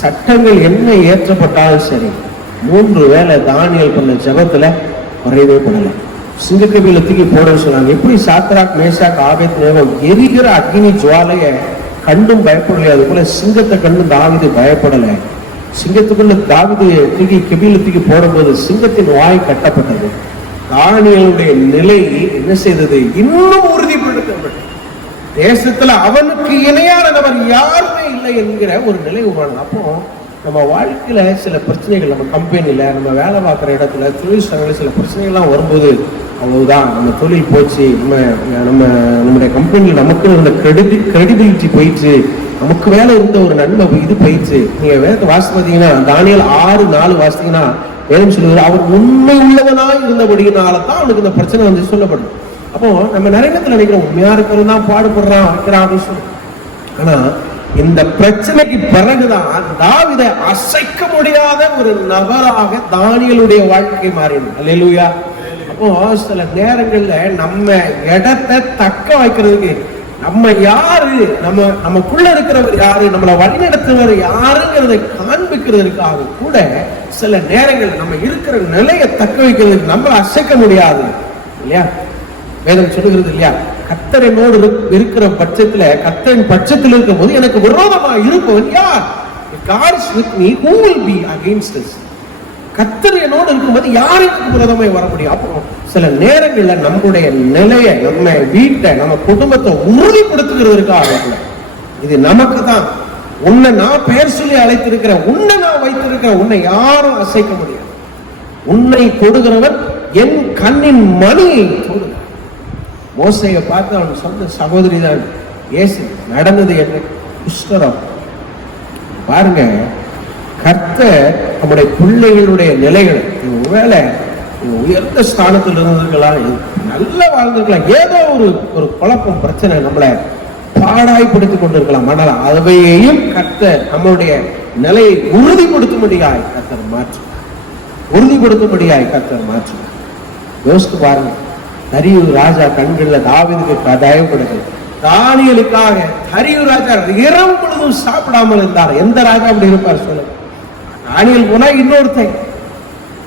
சட்டங்கள் என்ன ஏற்றப்பட்டாலும் சரி 3 வேளை தானியேல் பண்ண ஜபத்துல குறையவே படல. சிங்கக்கபிலத்துக்கு போறன்னு சொன்னாங்க. எப்படி சாத்ராக் மேஷாக் ஆபேத்நேகோ எரிகிற அக்னி ஜுவாலைய கண்டும் பயப்படலையே, அது போல சிங்கத்தை கண்டு தாவீது பயப்படல. சிங்கத்துக்குள்ள தாவீது தூக்கி கபிலத்துக்கு போடும்போது சிங்கத்தின் வாய் கட்டப்பட்டது. தானியேலுடைய நிலை என்ன செய்தது? இன்னும் உறுதிப்படுத்தப்பட்டது. தேசத்துல அவனுக்கு இணையானவர் யாருமே இல்லை என்கிற ஒரு நிலை உருவானது. அப்போ நம்ம வாழ்க்கையில சில பிரச்சனைகள், நம்ம கம்பெனில, நம்ம வேலை பார்க்குற இடத்துல, தொழில் ஸ்தலங்களில் சில பிரச்சனைகள்லாம் வரும்போது அவ்வளவுதான், நம்ம தொழில் போச்சு, நம்முடைய கம்பெனியில் நமக்கு இருந்த கிரெடிபிலிட்டி போயிடுச்சு, நமக்கு வேலை இருந்த ஒரு நன்மை இது போயிடுச்சு. நீங்க வேதத்தை வாசித்து பார்த்தீங்கன்னா தானியேல் 6:4 வாசித்தீங்கன்னா வேதம் சொல்லுவார், அவர் உண்மை உள்ளவனாய் இருந்தபடியினால தான் அவனுக்கு இந்த பிரச்சனை வந்து சொல்லப்படும். அப்போ நம்ம நிறைய நேரத்தில் நினைக்கிறோம், உண்மையா இருக்கிறது தான் பாடுபடுறான் வைக்கிறான் அப்படின்னு சொல்லி. ஆனா இந்த பிரச்சனைக்கு பிறகுதான் தாவீதை அசைக்க முடியாத ஒரு நபராக தானியேலுடைய வாழ்க்கை மாறினது. அல்லேலூயா. அப்போ சில நேரங்கள்ல நம்ம இடத்தை தக்க வைக்கிறதுக்கு நம்ம யாரு, நமக்குள்ள இருக்கிறவர் யாரு, நம்மளை வழிநடத்துவர் யாருங்கிறதை காண்பிக்கிறதுக்காக கூட சில நேரங்கள் நம்ம இருக்கிற நிலையை தக்க வைக்கிறதுக்கு நம்மளை அசைக்க முடியாது இல்லையா? வேதம் சொல்லுகிறது இல்லையா, கர்த்தர் என்னோடு இருக்கிற பட்சத்துல, கர்த்தரின் பட்சத்தில் இருக்கும் போது எனக்கு விரோதமாக இருப்பவன் யார்? God is with me, who will be against us? கர்த்தர் என்னோடு இருக்கும்போது யாருக்கு விரோதமாய் வர முடியும்? அப்போ சில நேரங்கள்ல நம்முடைய நிலையை, நம்ம வீட்டை, நம்ம குடும்பத்தை உறுதிப்படுத்துகிறதுக்காக இது நமக்கு தான். உன்னை நான் பெயர் சொல்லி அழைத்திருக்கிறேன், உன்னை நான் வைத்திருக்கிறேன், உன்னை யாரும் அசைக்க முடியாது. உன்னை தொடுகிறவன் என் கண்ணின் மணியை தொடுகிறான். மோசையை பார்த்து அவன் சொந்த சகோதரி தான் இயேசு. நடந்தது என்ன? குஷ்டரோகம். பாருங்க, கர்த்தர் நம்முடைய பிள்ளைகளுடைய நிலைகளை, ஒருவேளை உயர்ந்த ஸ்தானத்தில் இருந்திருக்கலாம், நல்ல வாழ்ந்திருக்கலாம், ஏதோ ஒரு குழப்பம் பிரச்சனை நம்மளை பாடாய்படுத்திக் கொண்டிருக்கலாம். ஆனால் அவையையும் கர்த்தர் நம்முடைய நிலையை உறுதிப்படுத்தும்படியாய் கர்த்தர் மாற்றுவார். யோசித்து பாருங்க, தரியு ராஜா கண்கள்ல தாவீதுக்கு தயவுபடுது. தானியேலுக்காக தரியு ராஜா இரவு பொழுதும் சாப்பிடாமல் இருந்தார். எந்த ராஜா அப்படி இருப்பார் சொல்லுங்க? தானியேல் போனா இன்னொருத்தன்.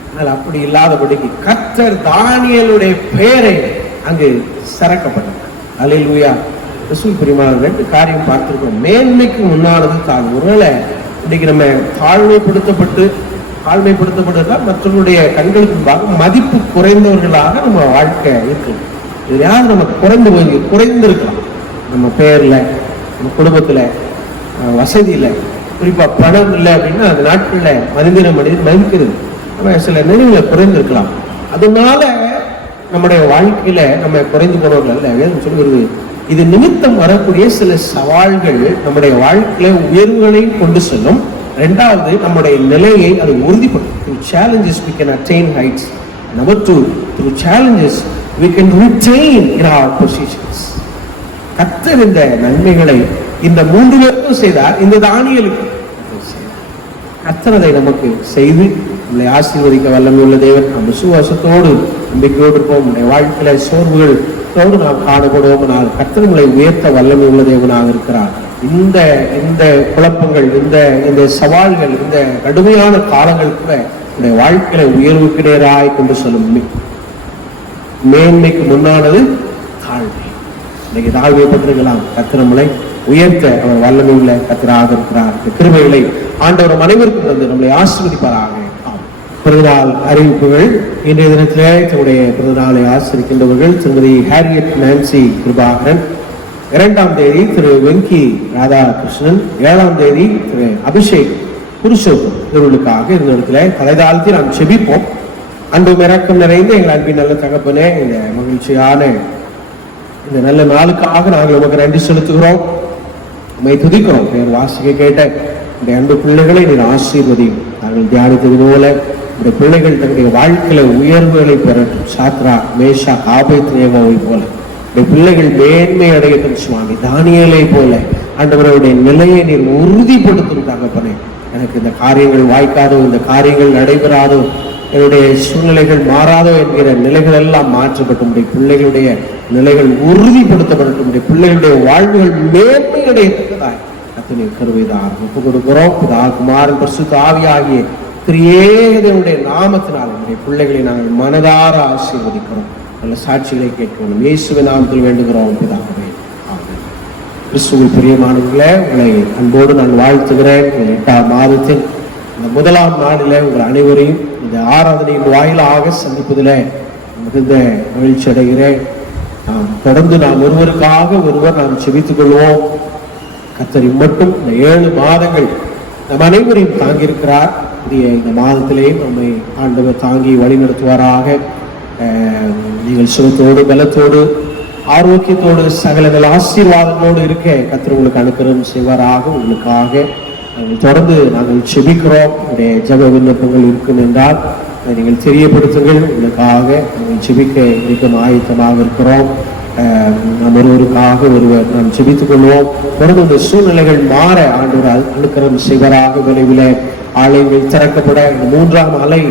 ஆனால் அப்படி இல்லாதபடிக்கு கர்த்தர் தானியேலுடைய பெயரை அங்கு சிறக்கப்பட்டார். அல்லேலூயா. ரசூல் பிரியமானவர்களே, ரெண்டு காரியம் பார்த்திருக்கோம். மேன்மைக்கு முன்னானது தாழ்வு. ஒருவேளை இன்னைக்கு நம்ம தாழ்மைப்படுத்தப்பட்டதா மற்றவருடைய கண்களுக்கு முன்பாக மதிப்பு குறைந்தவர்களாக நம்ம வாழ்க்கை இருக்கு. யாரும் நம்ம குறைந்திருக்கலாம். நம்ம பெயர்ல, நம்ம குடும்பத்துல, வசதியில, குறிப்பா பணம் இல்லை அப்படின்னா அந்த நாட்கள்ல மனிதன் மதிக்கிறது நம்ம சில நிலைகளை குறைந்திருக்கலாம். அதனால நம்முடைய வாழ்க்கையில நம்ம குறைந்து போனவர்கள் அல்ல. வேதம் சொல்லுகிறது, இது நிமித்தம் வரக்கூடிய சில சவால்கள் நம்முடைய வாழ்க்கையில உயர்வுகளையும் கொண்டு செல்லும். இரண்டாவது, நம்முடைய நிலையை அது உறுதிப்படுத்தும். Through challenges we can attain heights. Number two, through challenges we can retain in our positions. கர்த்தர் இந்த நன்மைகளை இந்த 3 பேருக்கும் செய்தார். இந்த தானியேலுக்கு கர்த்தர் அதை நமக்கு செய்து நம்மளை ஆசீர்வதிக்க வல்லமை உள்ள தேவன். நாம் விசுவாசத்தோடு நம்பிக்கையோடு இருப்போம். நம்முடைய வாழ்க்கையில சோர்வுகளோடு நாம் காணப்படுவோம். ஆனால் கர்த்தர் நம்மளை உயர்த்த வல்லமை உள்ள தேவனாக இருக்கிறார். இந்த குழப்பங்கள், இந்த சவால்கள், இந்த கடுமையான காலங்கள் கூட நம்முடைய வாழ்க்கையில உயர்வுக்கு நேராய் கொண்டு செல்லும். மேன்மைக்கு முன்னானது தாழ்மை. இன்னைக்கு தாழ்மைப்பட்டிருக்கலாம். கர்த்தர் நம்மளை உயர்த்த அவர் வல்லமை உள்ள கர்த்தராக இருக்கிறார். இந்த கிருபைகளை ஆண்டவர் அனைவருக்கும் வந்து நம்மளை ஆசீர்வதிப்பாராக. பிறந்தநாள் அறிவிப்புகள். இன்றைய தினத்திலே தன்னுடைய பிறந்தநாளை ஆசிரிக்கின்றவர்கள் திருமதி ஹாரியட் நான்சி கிருபாகரன், 2ஆம் தேதி திரு வெங்கி ராதாகிருஷ்ணன், 7ஆம் தேதி திரு அபிஷேக் புருஷோத்தம் இவர்களுக்காக இந்த இடத்துல தலைதாழ்த்தி நாம் செபிப்போம். அன்பும் இரக்கம் நிறைந்த எங்கள் அன்பின் நல்ல தகப்பனே, இந்த மகிழ்ச்சியான இந்த நல்ல நாளுக்காக நாங்கள் உமக்கு நன்றி செலுத்துகிறோம், உம்மை துதிக்கிறோம். பேர் வாசிக்க கேட்ட இந்த அன்பு பிள்ளைகளை நீர் ஆசீர்வதியும். நாங்கள் தியானித்தது போல இந்த பிள்ளைகள் தன்னுடைய வாழ்க்கையில உயர்வுகளை பெறட்டும். சாத்ரா, மேஷா, ஆபேத்நேகோவை போல இந்த பிள்ளைகள் மேன்மை அடையட்டும் சுவாமி. தானியேலை போல ஆண்டவருடைய நிலையை நீர் உறுதிப்படுத்தும் தகப்பனே. எனக்கு இந்த காரியங்கள் வாய்க்காதோ, இந்த காரியங்கள் நடைபெறாதோ, என்னுடைய சூழ்நிலைகள் மாறாதோ என்கிற நிலைகள் எல்லாம் மாற்றப்பட்டும். பிள்ளைகளுடைய நிலைகள் உறுதிப்படுத்தப்படட்டும். பிள்ளைகளுடைய வாழ்வுகள் மேன்மை அடையத்தக்கதாய் அத்தனை கருவைதான் ஒப்புக் கொடுக்கிறோம். பிதா, குமாரன், பரிசுத்த ஆவியாகிய திரியேகனுடைய நாமத்தினால் நம்முடைய பிள்ளைகளை நாங்கள் மனதார ஆசீர்வதிக்கிறோம். நல்ல சாட்சிகளை கேட்கணும். இயேசுவின் நாமத்தில் வேண்டுகிறோம் பிதாவே. ஆமென். கிறிஸ்துவில் பிரியமானவர்களே, உங்களை அன்போடு நான் வாழ்த்துகிறேன். 8ஆம் மாதத்தின் இந்த 1ஆம் நாளில் உங்கள் அனைவரையும் இந்த ஆராதனையின் வாயிலாக சந்திப்பதில் மிகுந்த மகிழ்ச்சி அடைகிறேன். தொடர்ந்து நாம் ஒருவருக்காக ஒருவர் நாம் செபித்துக் கொள்வோம். கர்த்தர் மட்டும் இந்த 7 மாதங்கள் நம் அனைவரையும் தாங்கியிருக்கிறார். இந்த மாதத்திலேயும் நம்மை ஆண்டவர் தாங்கி வழி நடத்துவாராக. நீங்கள் சுகத்தோடு, பலத்தோடு, ஆரோக்கியத்தோடு, சகல நல்ல ஆசீர்வாதங்களோடு இருக்க கர்த்தர் உங்களுக்கு அனுக்கிரகம் செய்வாராக. உங்களுக்காக தொடர்ந்து நாங்கள் செபிக்கிறோம். உங்களுடைய ஜெப விண்ணப்பங்கள் இருக்கும் என்றால் நீங்கள் தெரியப்படுத்துங்கள். உங்களுக்காக நாங்கள் செபிக்க இருக்கும் ஆயத்தமாக இருக்கிறோம். நாம் ஒருவருக்காக ஒருவர் நாம் செபித்துக் கொள்வோம். தொடர்ந்து இந்த சூழ்நிலைகள் மாற ஆண்டவர் அனுக்கிரகம் செய்வராக. விரைவில் ஆலயங்கள் திறக்கப்பட இந்த 3ஆம் அலை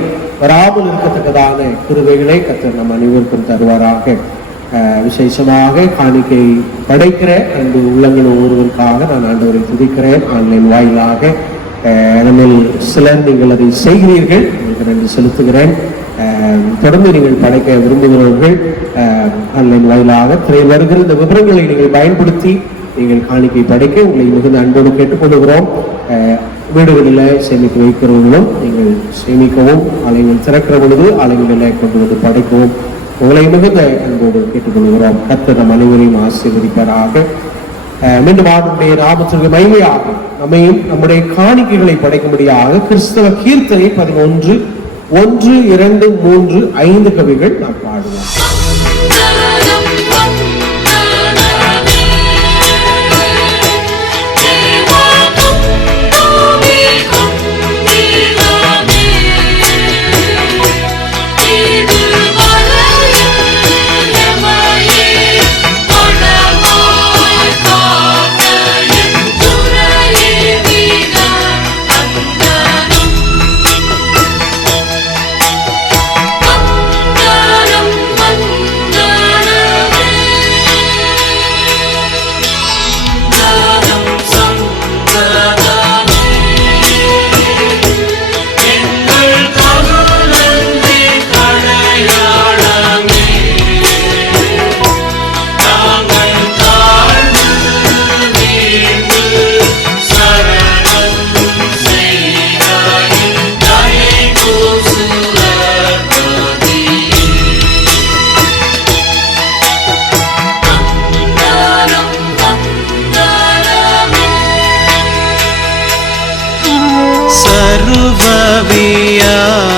வராமல் இருக்கத்தக்கதான கிருபைகளை கர்த்தர் நம் அனைவருக்கும் தருவாராக. விசேஷமாக காணிக்கை படைக்கிற அன்பு உள்ளங்கள் ஒவ்வொருவருக்காக நான் ஆண்டவரை துதிக்கிறேன். ஆன்லைன் வாயிலாக நம்மில் சிலர் நீங்கள் அதை செய்கிறீர்கள், உங்களுக்கு நன்றி செலுத்துகிறேன். தொடர்ந்து நீங்கள் படைக்க விரும்புகிறவர்கள் ஆன்லைன் வாயிலாக வருகிற இந்த விவரங்களை நீங்கள் பயன்படுத்தி நீங்கள் காணிக்கை படைக்க உங்களை மிகுந்த அன்போடு கேட்டுக்கொள்கிறோம். வீடுகளில் சேமிக்க வைக்கிறவங்களும் நீங்கள் சேமிக்கவும், ஆலயங்கள் திறக்கிற பொழுது ஆலயங்களில் கொண்டு வந்து படைக்கவும் உங்களை மிகுந்த அன்போடு கேட்டுக்கொள்கிறோம். கர்த்தர் நம் அனைவரையும் ஆசீர்வதிப்பாராக. மீண்டும் ஆண்டுடைய நாமத்திற்கு மகிமையாக நம்மையும் நம்முடைய காணிக்கைகளை படைக்கும்படியாக கிறிஸ்தவ கீர்த்தனை 11, 1, 2, 3, 5 கவிகள் நாம் பாடுவோம்.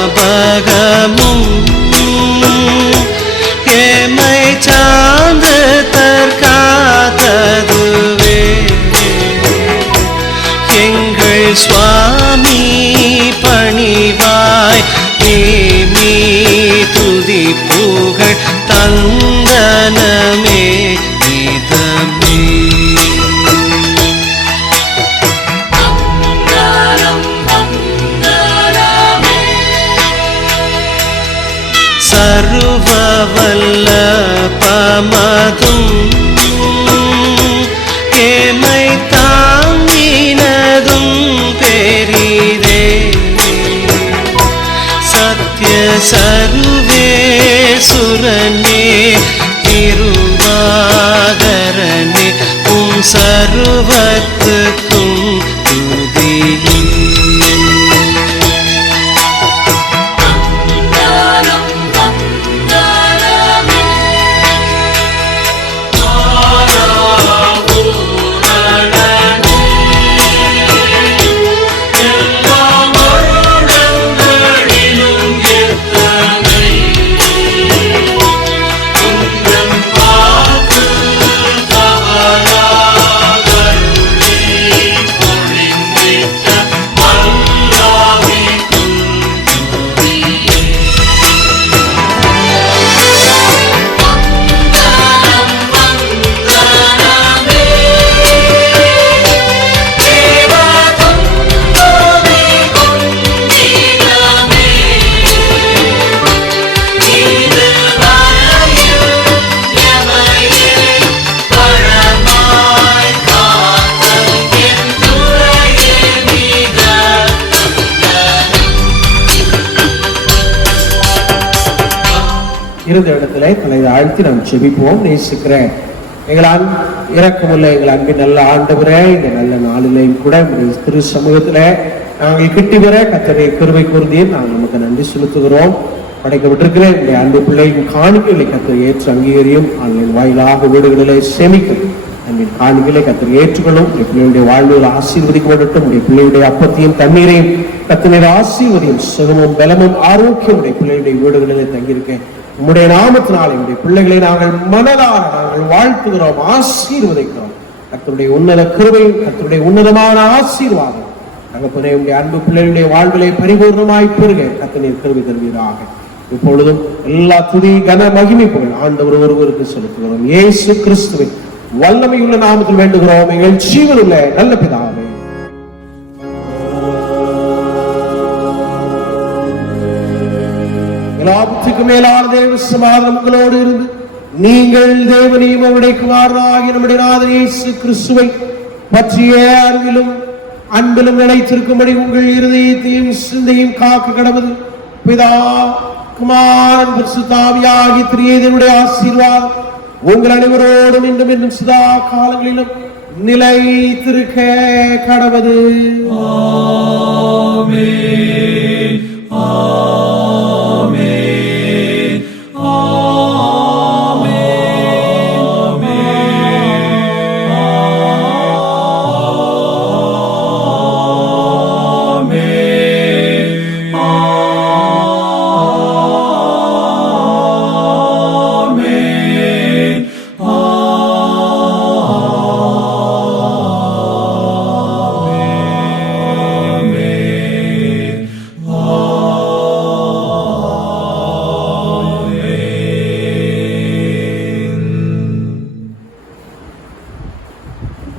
சர்வவியாபகமும் ஏமை சார்ந்து தற்காத்ததுவே எங்கள் சுவாமி பணிவாய் நீ துதி புகழ் தந்தனமே இதமே. சர்வவல்ல பமதும் ஏமை தாங்கினதும் பெரிதே சத்ய சர்வேசுரனே திருவாகரனே உம் சர்வத்துக்கும் துதியே. இருந்த இடத்துல தலை ஆழ்த்தி நாம் செபிப்போம். நேசிக்கிற எங்கள் இரக்கமுள்ள எங்கள் அன்பின் நல்ல ஆண்டவரே, இந்த நல்ல நாளிலையும் கூட திரு சமூகத்துல நாங்கள் கிட்டி வர கர்த்தருடைய கிருபை கூர்ந்தீர் நாங்கள் நமக்கு நன்றி செலுத்துகிறோம். படைக்கப்பட்டிருக்கிற இந்த அன்பு பிள்ளையின் காணிக்கைகளை கர்த்தர் ஏற்று அங்கீகரியும். ஆன்லைன் வாயிலாக வீடுகளிலே சேமிக்கும் அன்பின் காணிக்கைகளை கர்த்தர் ஏற்றுக்கொள்ளும். உடைய பிள்ளையுடைய வாழ்வில் ஆசீர்வதிக்கப்படட்டும். உடைய பிள்ளையுடைய அப்பத்தையும் தண்ணீரையும் கர்த்தருடைய ஆசீர்வதியும் சுகமும் பலமும் ஆரோக்கியம் உடைய பிள்ளையுடைய வீடுகளிலே தங்கியிருக்க உம்முடைய நாமத்தினாலே உடைய பிள்ளைகளை நாங்கள் மனதார நாங்கள் வாழ்த்துகிறோம், ஆசீர்வதிக்கிறோம். கர்த்தருடைய உன்னத கிருபை, கர்த்தருடைய உன்னதமான ஆசீர்வாதம் தகப்பனே உடைய அன்பு பிள்ளைகளுடைய வாழ்விலை பரிபூர்ணமாய் பெறுக கர்த்தர் கிருபை தருவீராக. இப்பொழுதும் எல்லா துதி கன மகிமை புகழ் ஆண்டவர் ஒருவருக்கு செலுத்துகிறோம். இயேசு கிறிஸ்துவின் வல்லமையுள்ள நாமத்தில் வேண்டுகிறோம் எங்கள் ஜீவனுள்ள நல்ல பிதாவே. எல்லாத்துக்கும் மேலான தேவ சமாதானம் உங்களோடு இருந்து நீங்கள் தேவனையும் அவருடைய குமாரனாகிய நம்முடைய நாதர் இயேசு கிறிஸ்துவை பற்றிய அறிவிலும் அன்பிலும் நிலைத்திருக்கும்படி உங்கள் இருதயத்தையும் சிந்தையும் காக்க கடவுள் பிதா குமாரன் பரிசுத்த ஆவியாகிய திரியேதனுடைய ஆசீர்வாதம் உங்கள் அனைவரோடும் இன்றும் சதா காலங்களிலும் நிலைத்திருக்க கடவது. ஆமென். ஆமென்.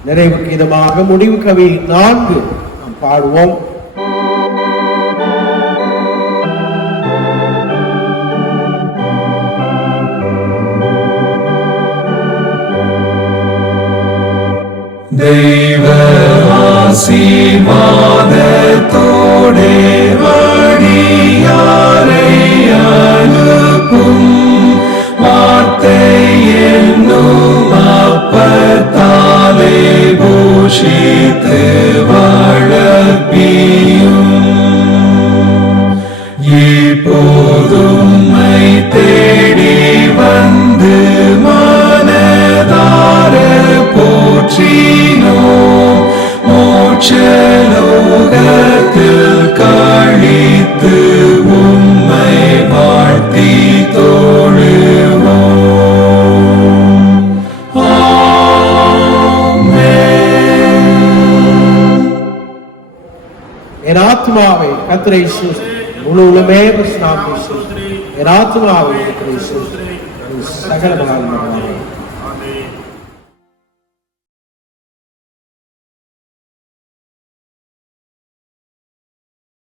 நிறைவு கீதமாக முடிவு கவி 4 நாம் பாடுவோம். தெய்வ ஆசீர்வாதத்தோடே வழியாரை அனுப்பும் வார்த்தை என்னும் அப்பத்தாலே போஷித்து வளர்ப்பியும் இப்போதும்மை தேடி வந்து மனதார போற்றினோ மோட்சலோகத்தில் கழித்து உம்மை வாழ்த்தி தொழுவோம். என் ஆத்மாவை கர்த்தரை ஸ்தோத்திரி, முழு உலகமே கிருஷ்ணாவை ஸ்தோத்திரி. என் ஆத்மாவை கர்த்தரை ஸ்தோத்திரி, சகல மகான்களாலே. ஆமென்.